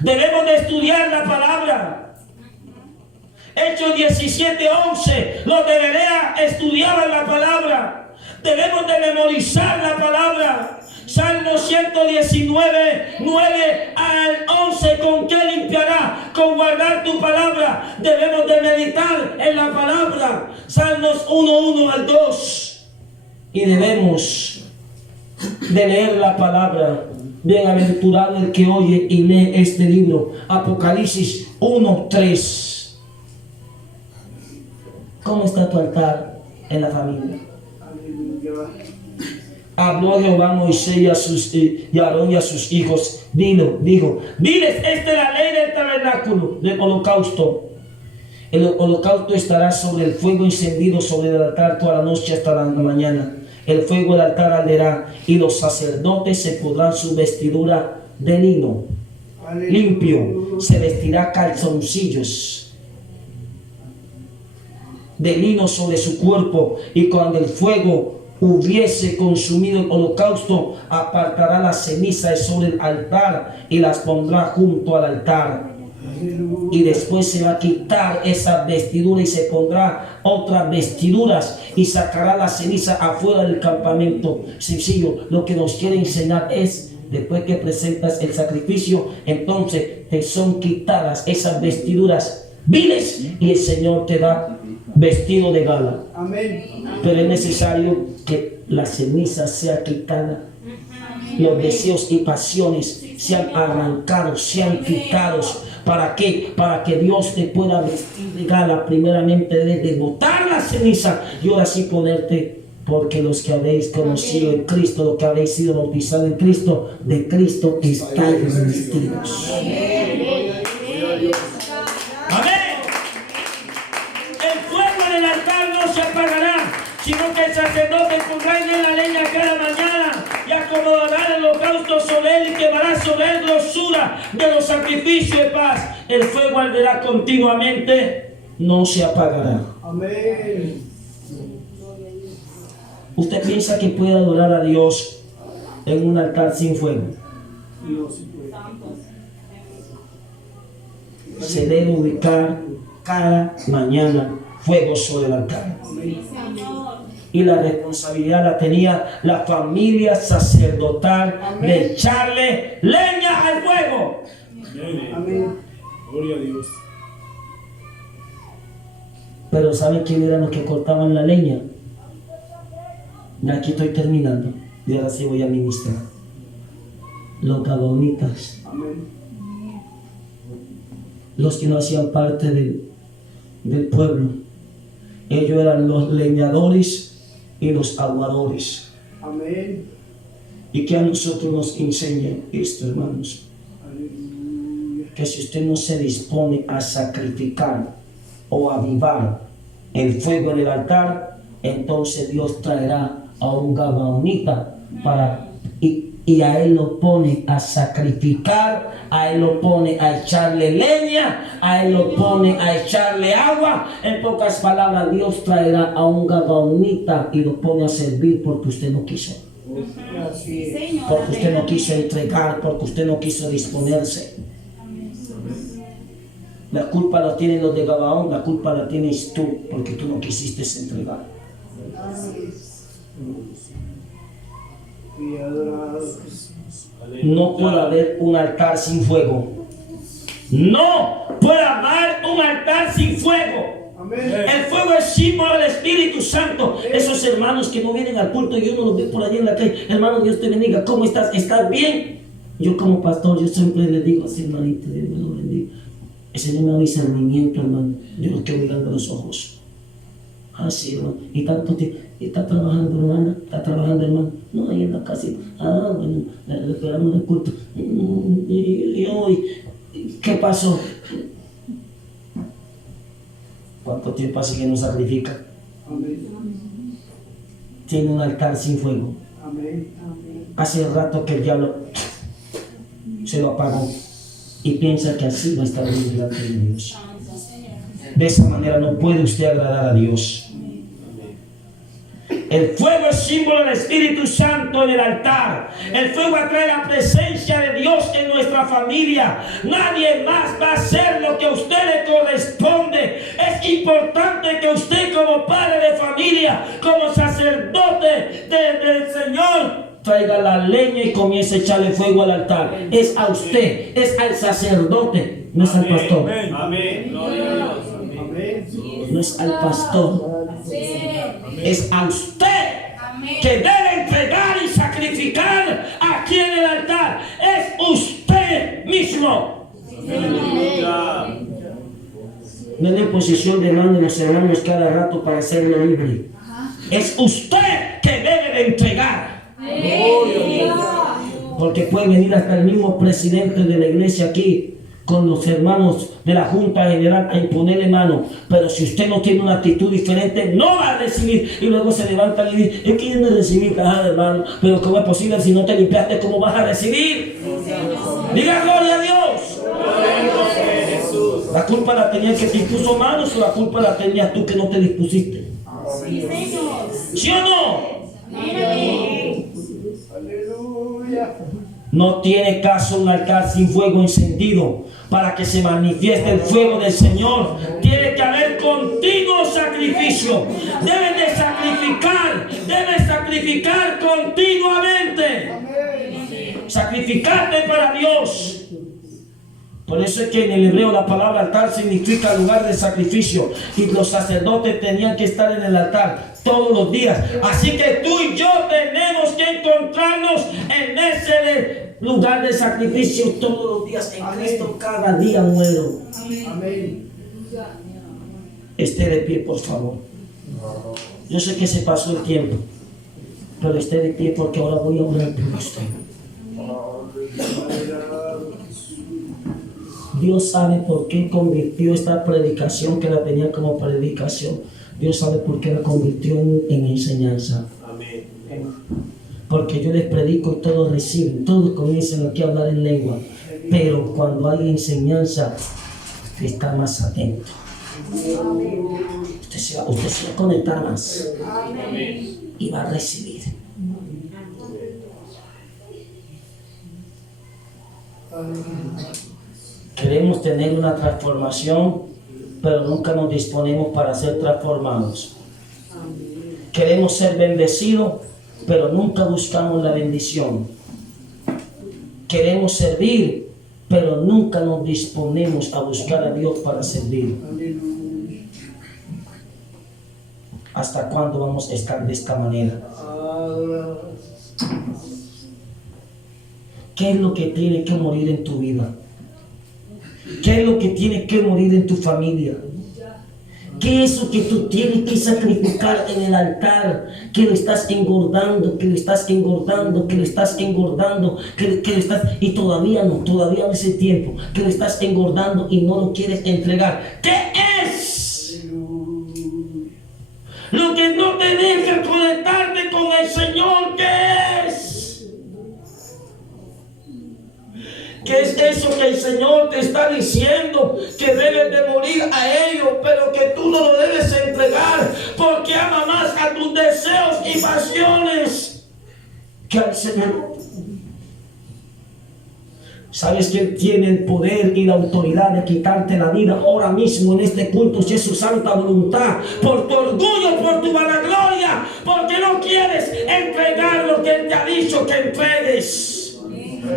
Debemos de estudiar la palabra. Hechos 17:11. Los de Berea estudiaban la palabra. Debemos de memorizar la palabra. Salmo 119, 9 al 11. ¿Con qué limpiará? Con guardar tu palabra. Debemos de meditar en la palabra. Salmos 1:1 al 2. Y debemos de leer la palabra. Bienaventurado el que oye y lee este libro. Apocalipsis 1:3. ¿Cómo está tu altar en la familia? Habló Jehová a Moisés y a Aarón y a sus hijos. Diles, esta es la ley del tabernáculo, del holocausto. El holocausto estará sobre el fuego encendido sobre el altar toda la noche hasta la mañana. El fuego del altar arderá y los sacerdotes se pondrán su vestidura de lino limpio. Se vestirá calzoncillos de lino sobre su cuerpo, y cuando el fuego hubiese consumido el holocausto, apartará las cenizas sobre el altar y las pondrá junto al altar. Y después se va a quitar esa vestidura y se pondrá otras vestiduras y sacará la ceniza afuera del campamento. Sencillo, lo que nos quiere enseñar es, después que presentas el sacrificio, entonces te son quitadas esas vestiduras viles y el Señor te da vestido de gala. Pero es necesario que la ceniza sea quitada, los deseos y pasiones sean arrancados, sean quitados. ¿Para qué? Para que Dios te pueda vestir de gala. Primeramente de botar la ceniza y ahora sí ponerte, porque los que habéis conocido en Cristo, los que habéis sido bautizados en Cristo, de Cristo estáis revestidos. Amén. El fuego en el altar no se apagará, sino que el sacerdote pondrá en él la leña cada mañana y acomodará el holocausto sobre él y quemará sobre él grosura de los sacrificios de paz. El fuego arderá continuamente, no se apagará. Amén. ¿Usted piensa que puede adorar a Dios en un altar sin fuego? Se debe ubicar cada mañana fuego sobre el altar. Y la responsabilidad la tenía la familia sacerdotal de echarle leña al fuego. Amén. Gloria a Dios. Pero ¿saben quién eran los que cortaban la leña? Y aquí estoy terminando. Y ahora sí voy a ministrar. Los gabonitas. Los que no hacían parte del pueblo. Ellos eran los leñadores y los aguadores. Amén. Y que a nosotros nos enseña esto, hermanos. Que si usted no se dispone a sacrificar o a avivar el fuego en el altar, entonces Dios traerá a un gabaonita y a él lo pone a sacrificar, a él lo pone a echarle leña, a él lo pone a echarle agua. En pocas palabras, Dios traerá a un gabaonita y lo pone a servir porque usted no quiso. Porque usted no quiso entregar, porque usted no quiso disponerse. La culpa la tienen los de Gabaón, la culpa la tienes tú, porque tú no quisiste entregar. No puede haber un altar sin fuego. No puede haber un altar sin fuego. El fuego es símbolo del Espíritu Santo. Esos hermanos que no vienen al culto, yo no los veo por allí en la calle. Hermano, Dios te bendiga. ¿Cómo estás? ¿Estás bien? Yo como pastor, yo siempre le digo así, hermanito, Dios me lo bendiga. Ese no me da discernimiento, hermano. Yo lo estoy mirando a los ojos. Así, hermano. Y tanto tiempo. ¿Está trabajando, hermana? ¿Está trabajando, hermano? No, ahí en la casita. Bueno, le esperamos el culto. Y hoy, ¿qué pasó? ¿Cuánto tiempo así que no sacrifica? Tiene un altar sin fuego. Hace rato que el diablo se lo apagó y piensa que así va a estar bien delante de Dios. De esa manera no puede usted agradar a Dios. El fuego es símbolo del Espíritu Santo en el altar. El fuego atrae la presencia de Dios en nuestra familia. Nadie más va a hacer lo que a usted le corresponde. Es importante que usted, como padre de familia, como sacerdote del Señor, traiga la leña y comience a echarle fuego al altar. Es a usted, es al sacerdote, no es al pastor. Amén. No es al pastor. Es a usted que debe entregar y sacrificar aquí en el altar. Es usted mismo. No es la posición de mano de los hermanos cada rato para hacerlo libre. Es usted que debe de entregar. Porque puede venir hasta el mismo presidente de la iglesia aquí con los hermanos de la Junta General a imponerle mano, pero si usted no tiene una actitud diferente, no va a recibir. Y luego se levanta y dice: es que yo no recibí nada, hermano. Pero ¿cómo es posible si no te limpiaste? ¿Cómo vas a recibir? Diga gloria a Dios. La culpa la tenía el que te impuso manos, o la culpa la tenías tú que no te dispusiste. ¿Sí o no? Aleluya. No tiene caso un altar sin fuego encendido. Para que se manifieste el fuego del Señor, tiene que haber continuo sacrificio. Deben de sacrificar continuamente. Sacrificarte para Dios. Por eso es que en el hebreo la palabra altar significa lugar de sacrificio. Y los sacerdotes tenían que estar en el altar todos los días. Así que tú y yo tenemos que encontrarnos en ese lugar de sacrificio todos los días. En Cristo cada día muero. Amén. Esté de pie, por favor. Yo sé que se pasó el tiempo, pero esté de pie porque ahora voy a orar por usted. Dios sabe por qué convirtió esta predicación que la tenía como predicación. Dios sabe por qué la convirtió en enseñanza. Amén. Porque yo les predico y todos reciben, todos comienzan aquí a hablar en lengua. Pero cuando hay enseñanza, usted está más atento. Usted se va a conectar más. Y va a recibir. Queremos tener una transformación, pero nunca nos disponemos para ser transformados. Queremos ser bendecidos, pero nunca buscamos la bendición. Queremos servir, pero nunca nos disponemos a buscar a Dios para servir. ¿Hasta cuándo vamos a estar de esta manera? ¿Qué es lo que tiene que morir en tu vida? ¿Qué es lo que tiene que morir en tu familia? ¿Qué es eso que tú tienes que sacrificar en el altar? Que lo estás engordando, que lo estás engordando, que lo estás engordando, que lo estás... Y todavía no es el tiempo. Que lo estás engordando y no lo quieres entregar. ¿Qué es? Lo que no te deja conectarte con el Señor, ¿qué es? ¿Qué es eso que el Señor te está diciendo? Que debes de morir a ello, pero que tú no lo debes entregar, porque ama más a tus deseos y pasiones que al Señor. Sabes que Él tiene el poder y la autoridad de quitarte la vida ahora mismo en este culto, si es su santa voluntad, por tu orgullo, por tu vanagloria, porque no quieres entregar lo que Él te ha dicho que entregues.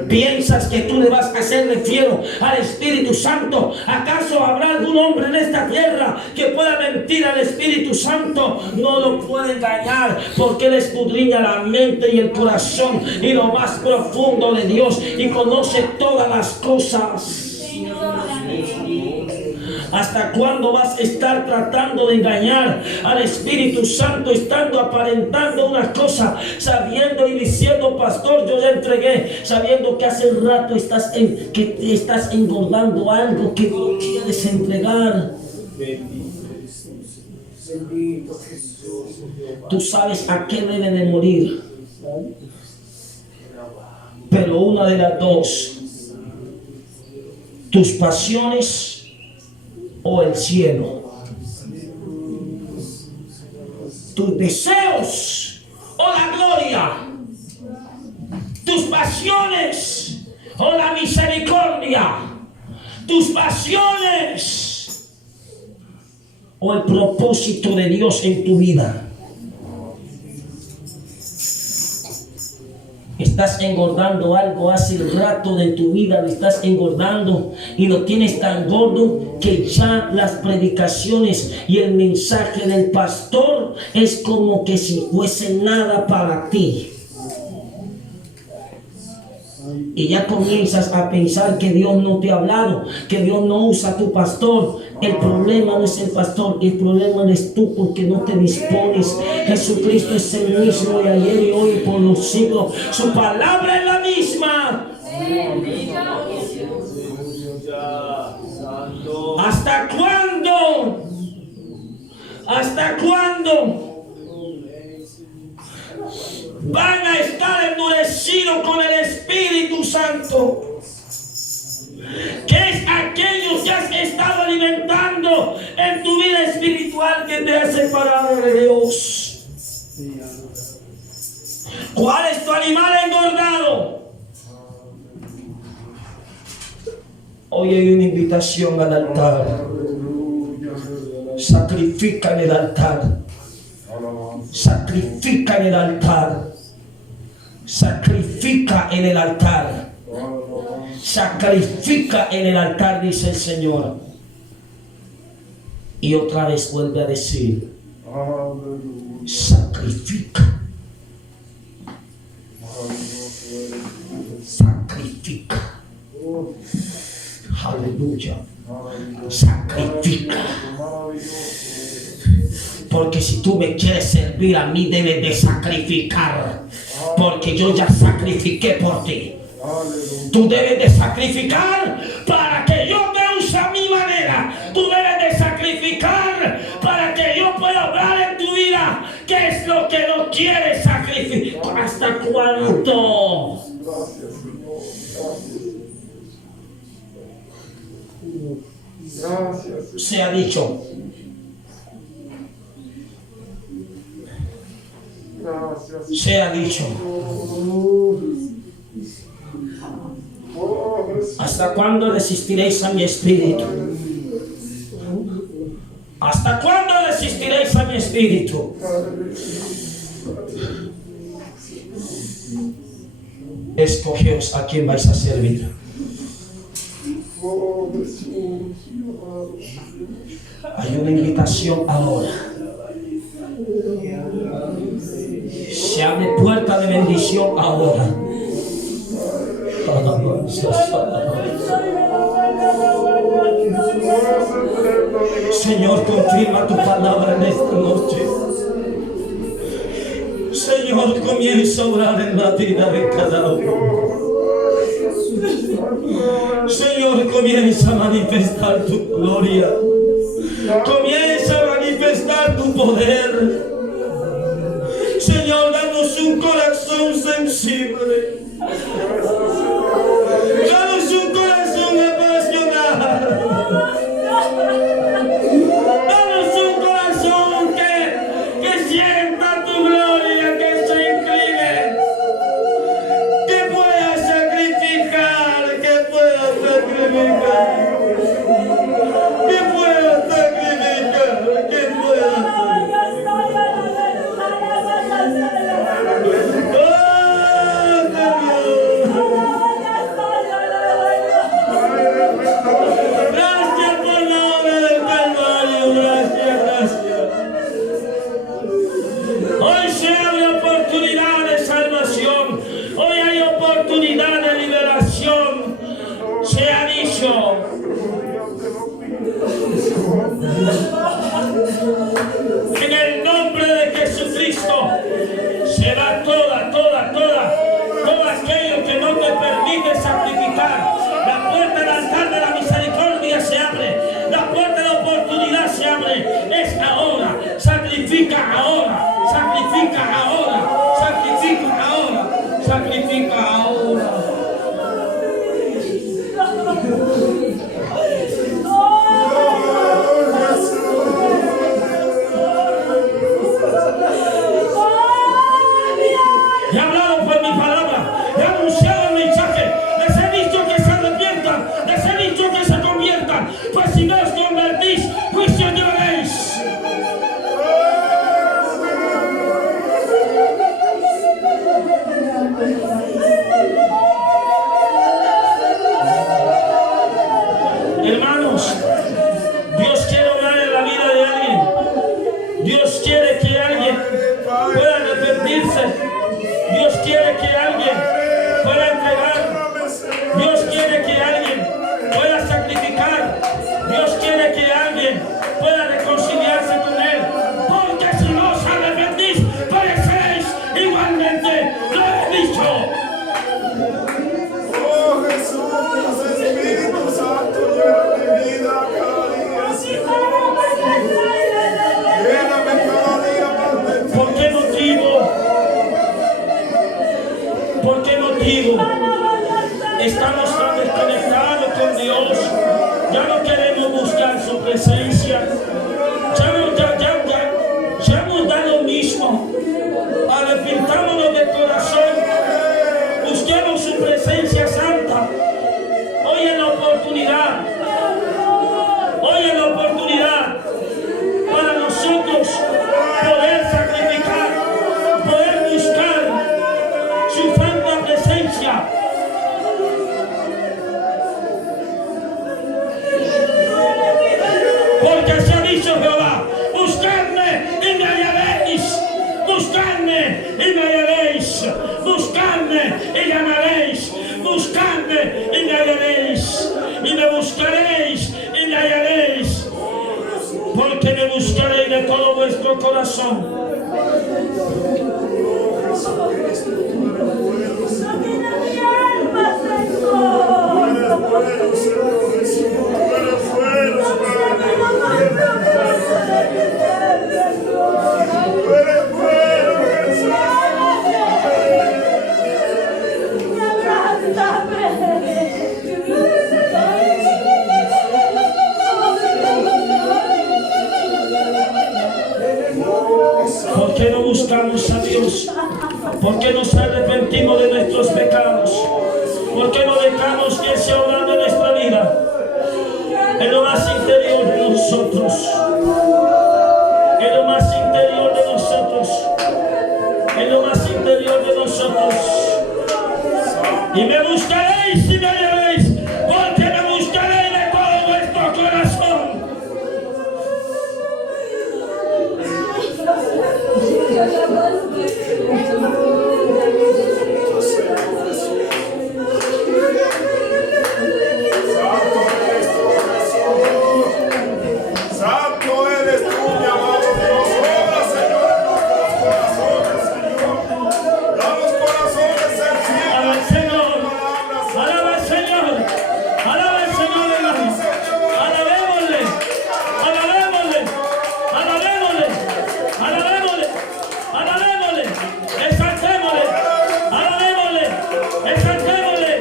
¿Piensas que tú le vas a hacerle fiel al Espíritu Santo? ¿Acaso habrá algún hombre en esta tierra que pueda mentir al Espíritu Santo? No lo puede engañar, porque Él escudriña la mente y el corazón y lo más profundo de Dios y conoce todas las cosas. ¿Hasta cuándo vas a estar tratando de engañar al Espíritu Santo, estando aparentando una cosa, sabiendo y diciendo, pastor, yo ya entregué, sabiendo que hace rato que estás engordando algo que no quieres entregar? Tú sabes a qué debe de morir, pero una de las dos: tus pasiones o el cielo. Tus deseos o la gloria. Tus pasiones o la misericordia. Tus pasiones o el propósito de Dios en tu vida. Estás engordando algo hace rato de tu vida, lo estás engordando y lo tienes tan gordo que ya las predicaciones y el mensaje del pastor es como que si fuese nada para ti. Y ya comienzas a pensar que Dios no te ha hablado, que Dios no usa a tu pastor. El problema no es el pastor, el problema eres tú, porque no te dispones. Jesucristo es el mismo de ayer y hoy y por los siglos. Su palabra es la misma. ¿Hasta cuándo? ¿Hasta cuándo van a estar endurecidos con el Espíritu Santo? ¿Qué es aquello que has estado alimentando en tu vida espiritual que te ha separado de Dios? ¿Cuál es tu animal engordado? Hoy hay una invitación al altar. Sacrifica en el altar. Sacrifica en el altar. Sacrifica en el altar. Sacrifica en el altar, dice el Señor. Y otra vez vuelve a decir: sacrifica. Sacrifica. Aleluya. Sacrifica. Porque si tú me quieres servir a mí, debes de sacrificar. Porque yo ya sacrifiqué por ti. Tú debes de sacrificar para que yo te use a mi manera. Tú debes de sacrificar para que yo pueda obrar en tu vida. ¿Qué es lo que no quieres sacrificar? ¿Hasta cuánto? Se ha dicho. Se ha dicho. ¿Hasta cuándo resistiréis a mi espíritu? ¿Hasta cuándo resistiréis a mi espíritu? Escogeos a quién vais a servir. Hay una invitación ahora. Se abre puerta de bendición ahora. Señor, confirma tu palabra en esta noche. Señor, comienza a orar en la vida de cada uno. Señor, comienza a manifestar tu gloria. Comienza a manifestar tu poder. Señor, danos un corazón sensible. Danos un corazón apasionado. Danos un corazón que sienta tu gloria, que se incline, que pueda sacrificar, que pueda En el nombre de Jesucristo se va todo aquello que no te permite sacrificar. La puerta del altar de la misericordia se abre. La puerta de la oportunidad se abre. Es ahora. Sacrifica ahora. Sacrifica ahora. Sacrifica ahora. Sacrifica ahora. He hablado por mi palabra, he anunciado el mensaje, les he dicho que se arrepientan, les he dicho que se conviertan, pues si no os convertís, juicio llevaréis. Hermanos, Dios quiere obrar en la vida de alguien. Dios quiere que alguien pueda arrepentirse. Dios quiere que alguien pueda entregar. Dios quiere que alguien pueda sacrificar. Dios quiere que alguien pueda reconciliarse con Él. Porque si no os arrepentís, pereceréis igualmente. Lo he dicho. Oh Jesús, Espíritu Santo, llena mi vida cada día, Señor. Lléname cada día más de ti. ¿Por qué motivo? ¿Por qué motivo? Estamos tan desconectados con Dios. Ya no queremos buscar su presencia. Ya hemos dado lo mismo. Arrepintámonos de corazón. Busquemos su presencia santa. Hoy es la oportunidad. Hoy es la oportunidad para nosotros poder sacrificar, poder buscar su santa presencia. Porque así ha dicho Jehová: buscadme y me hallaréis, buscadme y me hallaréis, buscadme y llamaréis, buscadme y me hallaréis, y me buscaréis y me hallaréis, porque me buscaréis de todo vuestro corazón. ¿Por qué no buscamos a Dios? ¿Por qué nos arrepentimos de nuestros pecados? ¿Por qué no dejamos que sea obrando en nuestra vida? En lo más interior de nosotros. En lo más interior de nosotros. En lo más interior de nosotros. Y me buscaréis y me hallaréis, porque me buscaréis de todo vuestro corazón. Santo eres tú, mi amado Dios. Obra, Señor, en nuestros corazones, Señor. Danos corazones Alaba al sensibles. Señor, alaba al Señor, alaba al Señor, hermano. Alabémosle, alabémosle, alabémosle, alabémosle, alabémosle, exaltémosle, alabémosle, exaltémosle.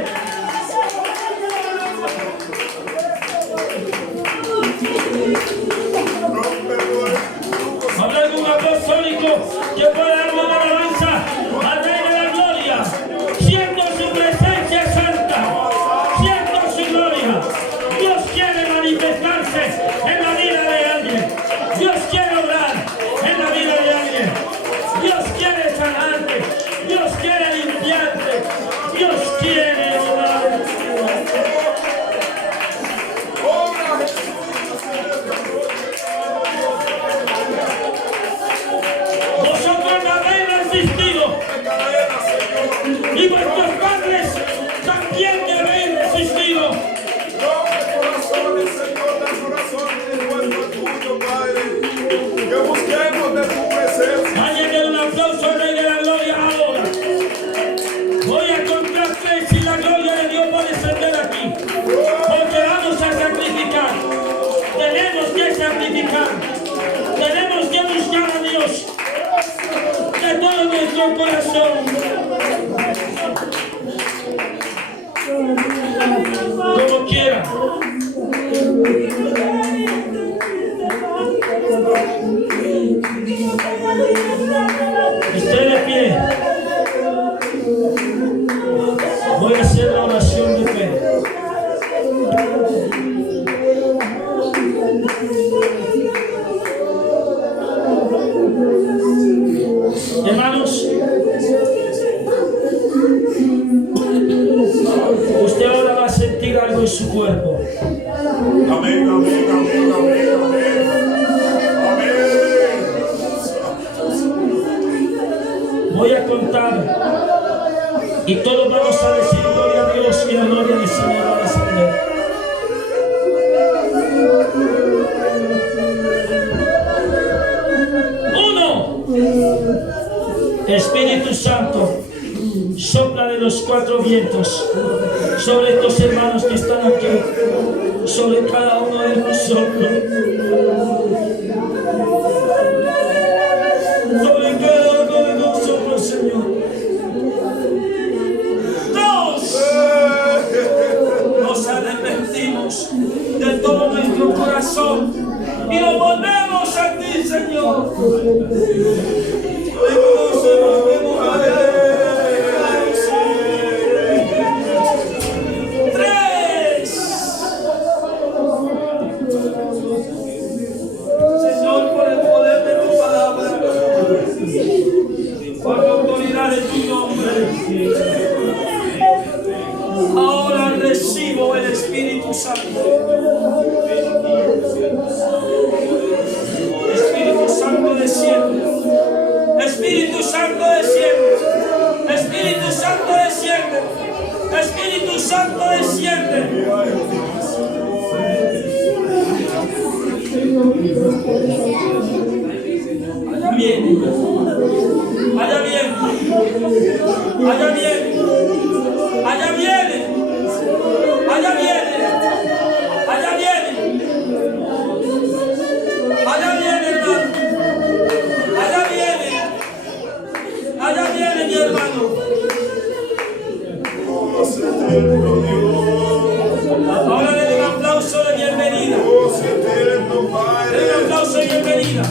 ¿Habrá algún apostólico que pueda dar una alabanza al Rey de la Gloria? Siento su presencia santa, siento su gloria. Dios quiere manifestarse en la vida de alguien. Dios quiere obrar en la vida de alguien. Dios quiere sanarte. Dios quiere limpiarte. Dios quiere obrar. Vosotros no habéis resistido, y vuestros padres también me habéis resistido. Corazones, Señor, da corazones en vuestro santificar. Tenemos que buscar a Dios de todo nuestro corazón. Como quiera. Esté de pie. Voy a hacer la oración de fe. Hermanos, usted ahora va a sentir algo en su cuerpo. Amén, amén, amén, amén, amén. Amén. Voy a contar y todos vamos a decir gloria a Dios y la gloria del Señor va a descender. Espíritu Santo, sopla de los cuatro vientos sobre estos hermanos que están aquí, sobre cada uno de nosotros, sobre cada uno de nosotros, Señor. Todos nos arrepentimos de todo nuestro corazón y nos volvemos a ti, Señor. Señor, por el poder de tu palabra, por la autoridad de tu nombre, ahora recibo el Espíritu Santo. Espíritu Santo desciende. Espíritu Santo desciende. Espíritu Santo desciende. Espíritu Santo desciende. Allá viene. Allá viene. Allá viene. Allá viene. Allá viene. Allá viene. Allá viene, hermano. Allá viene. Allá viene, mi hermano. Ahora le doy un aplauso de bienvenida. Le doy un aplauso de bienvenida.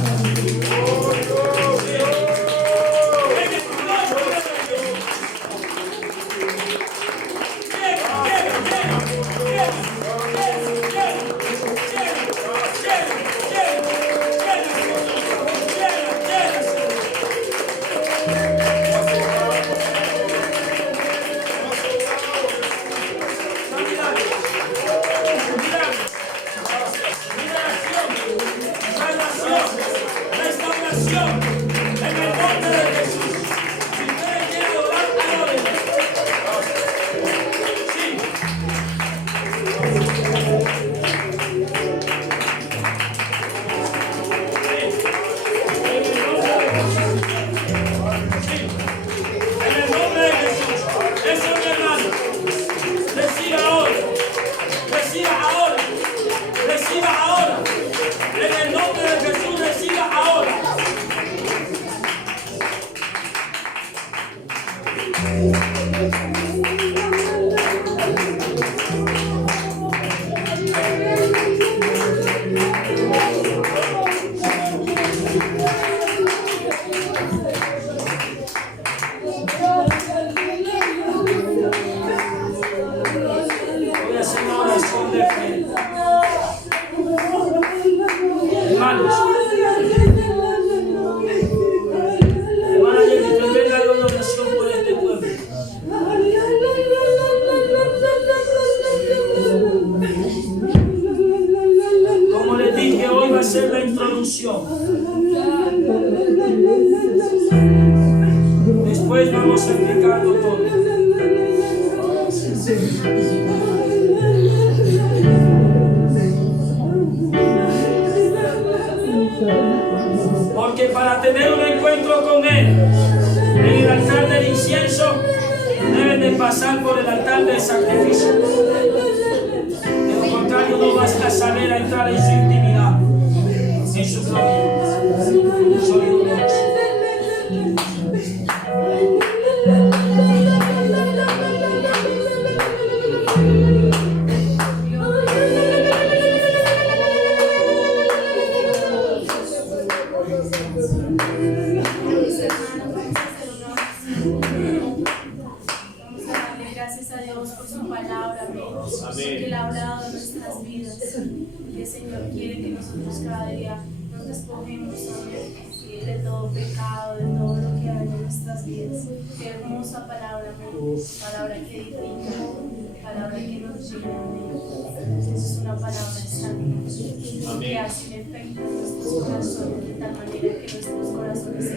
Después vamos a explicarlo todo. Porque para tener un encuentro con Él en el altar del incienso deben de pasar por el altar del sacrificio. De lo contrario no vas a saber a entrar en su intimidad. En su clamor. Sonido de oración. Gracias a Dios por su palabra, amén. Que Él ha hablado de nuestras vidas. Que el Señor quiere que nosotros cada día nos despojemos, amén, de todo pecado, de todo lo que hay en nuestras vidas. Qué hermosa palabra, amén. Palabra que edifica, palabra que nos llena, amén. Esa es una palabra santa que hace un efecto en nuestros corazones, de tal manera que nuestros corazones se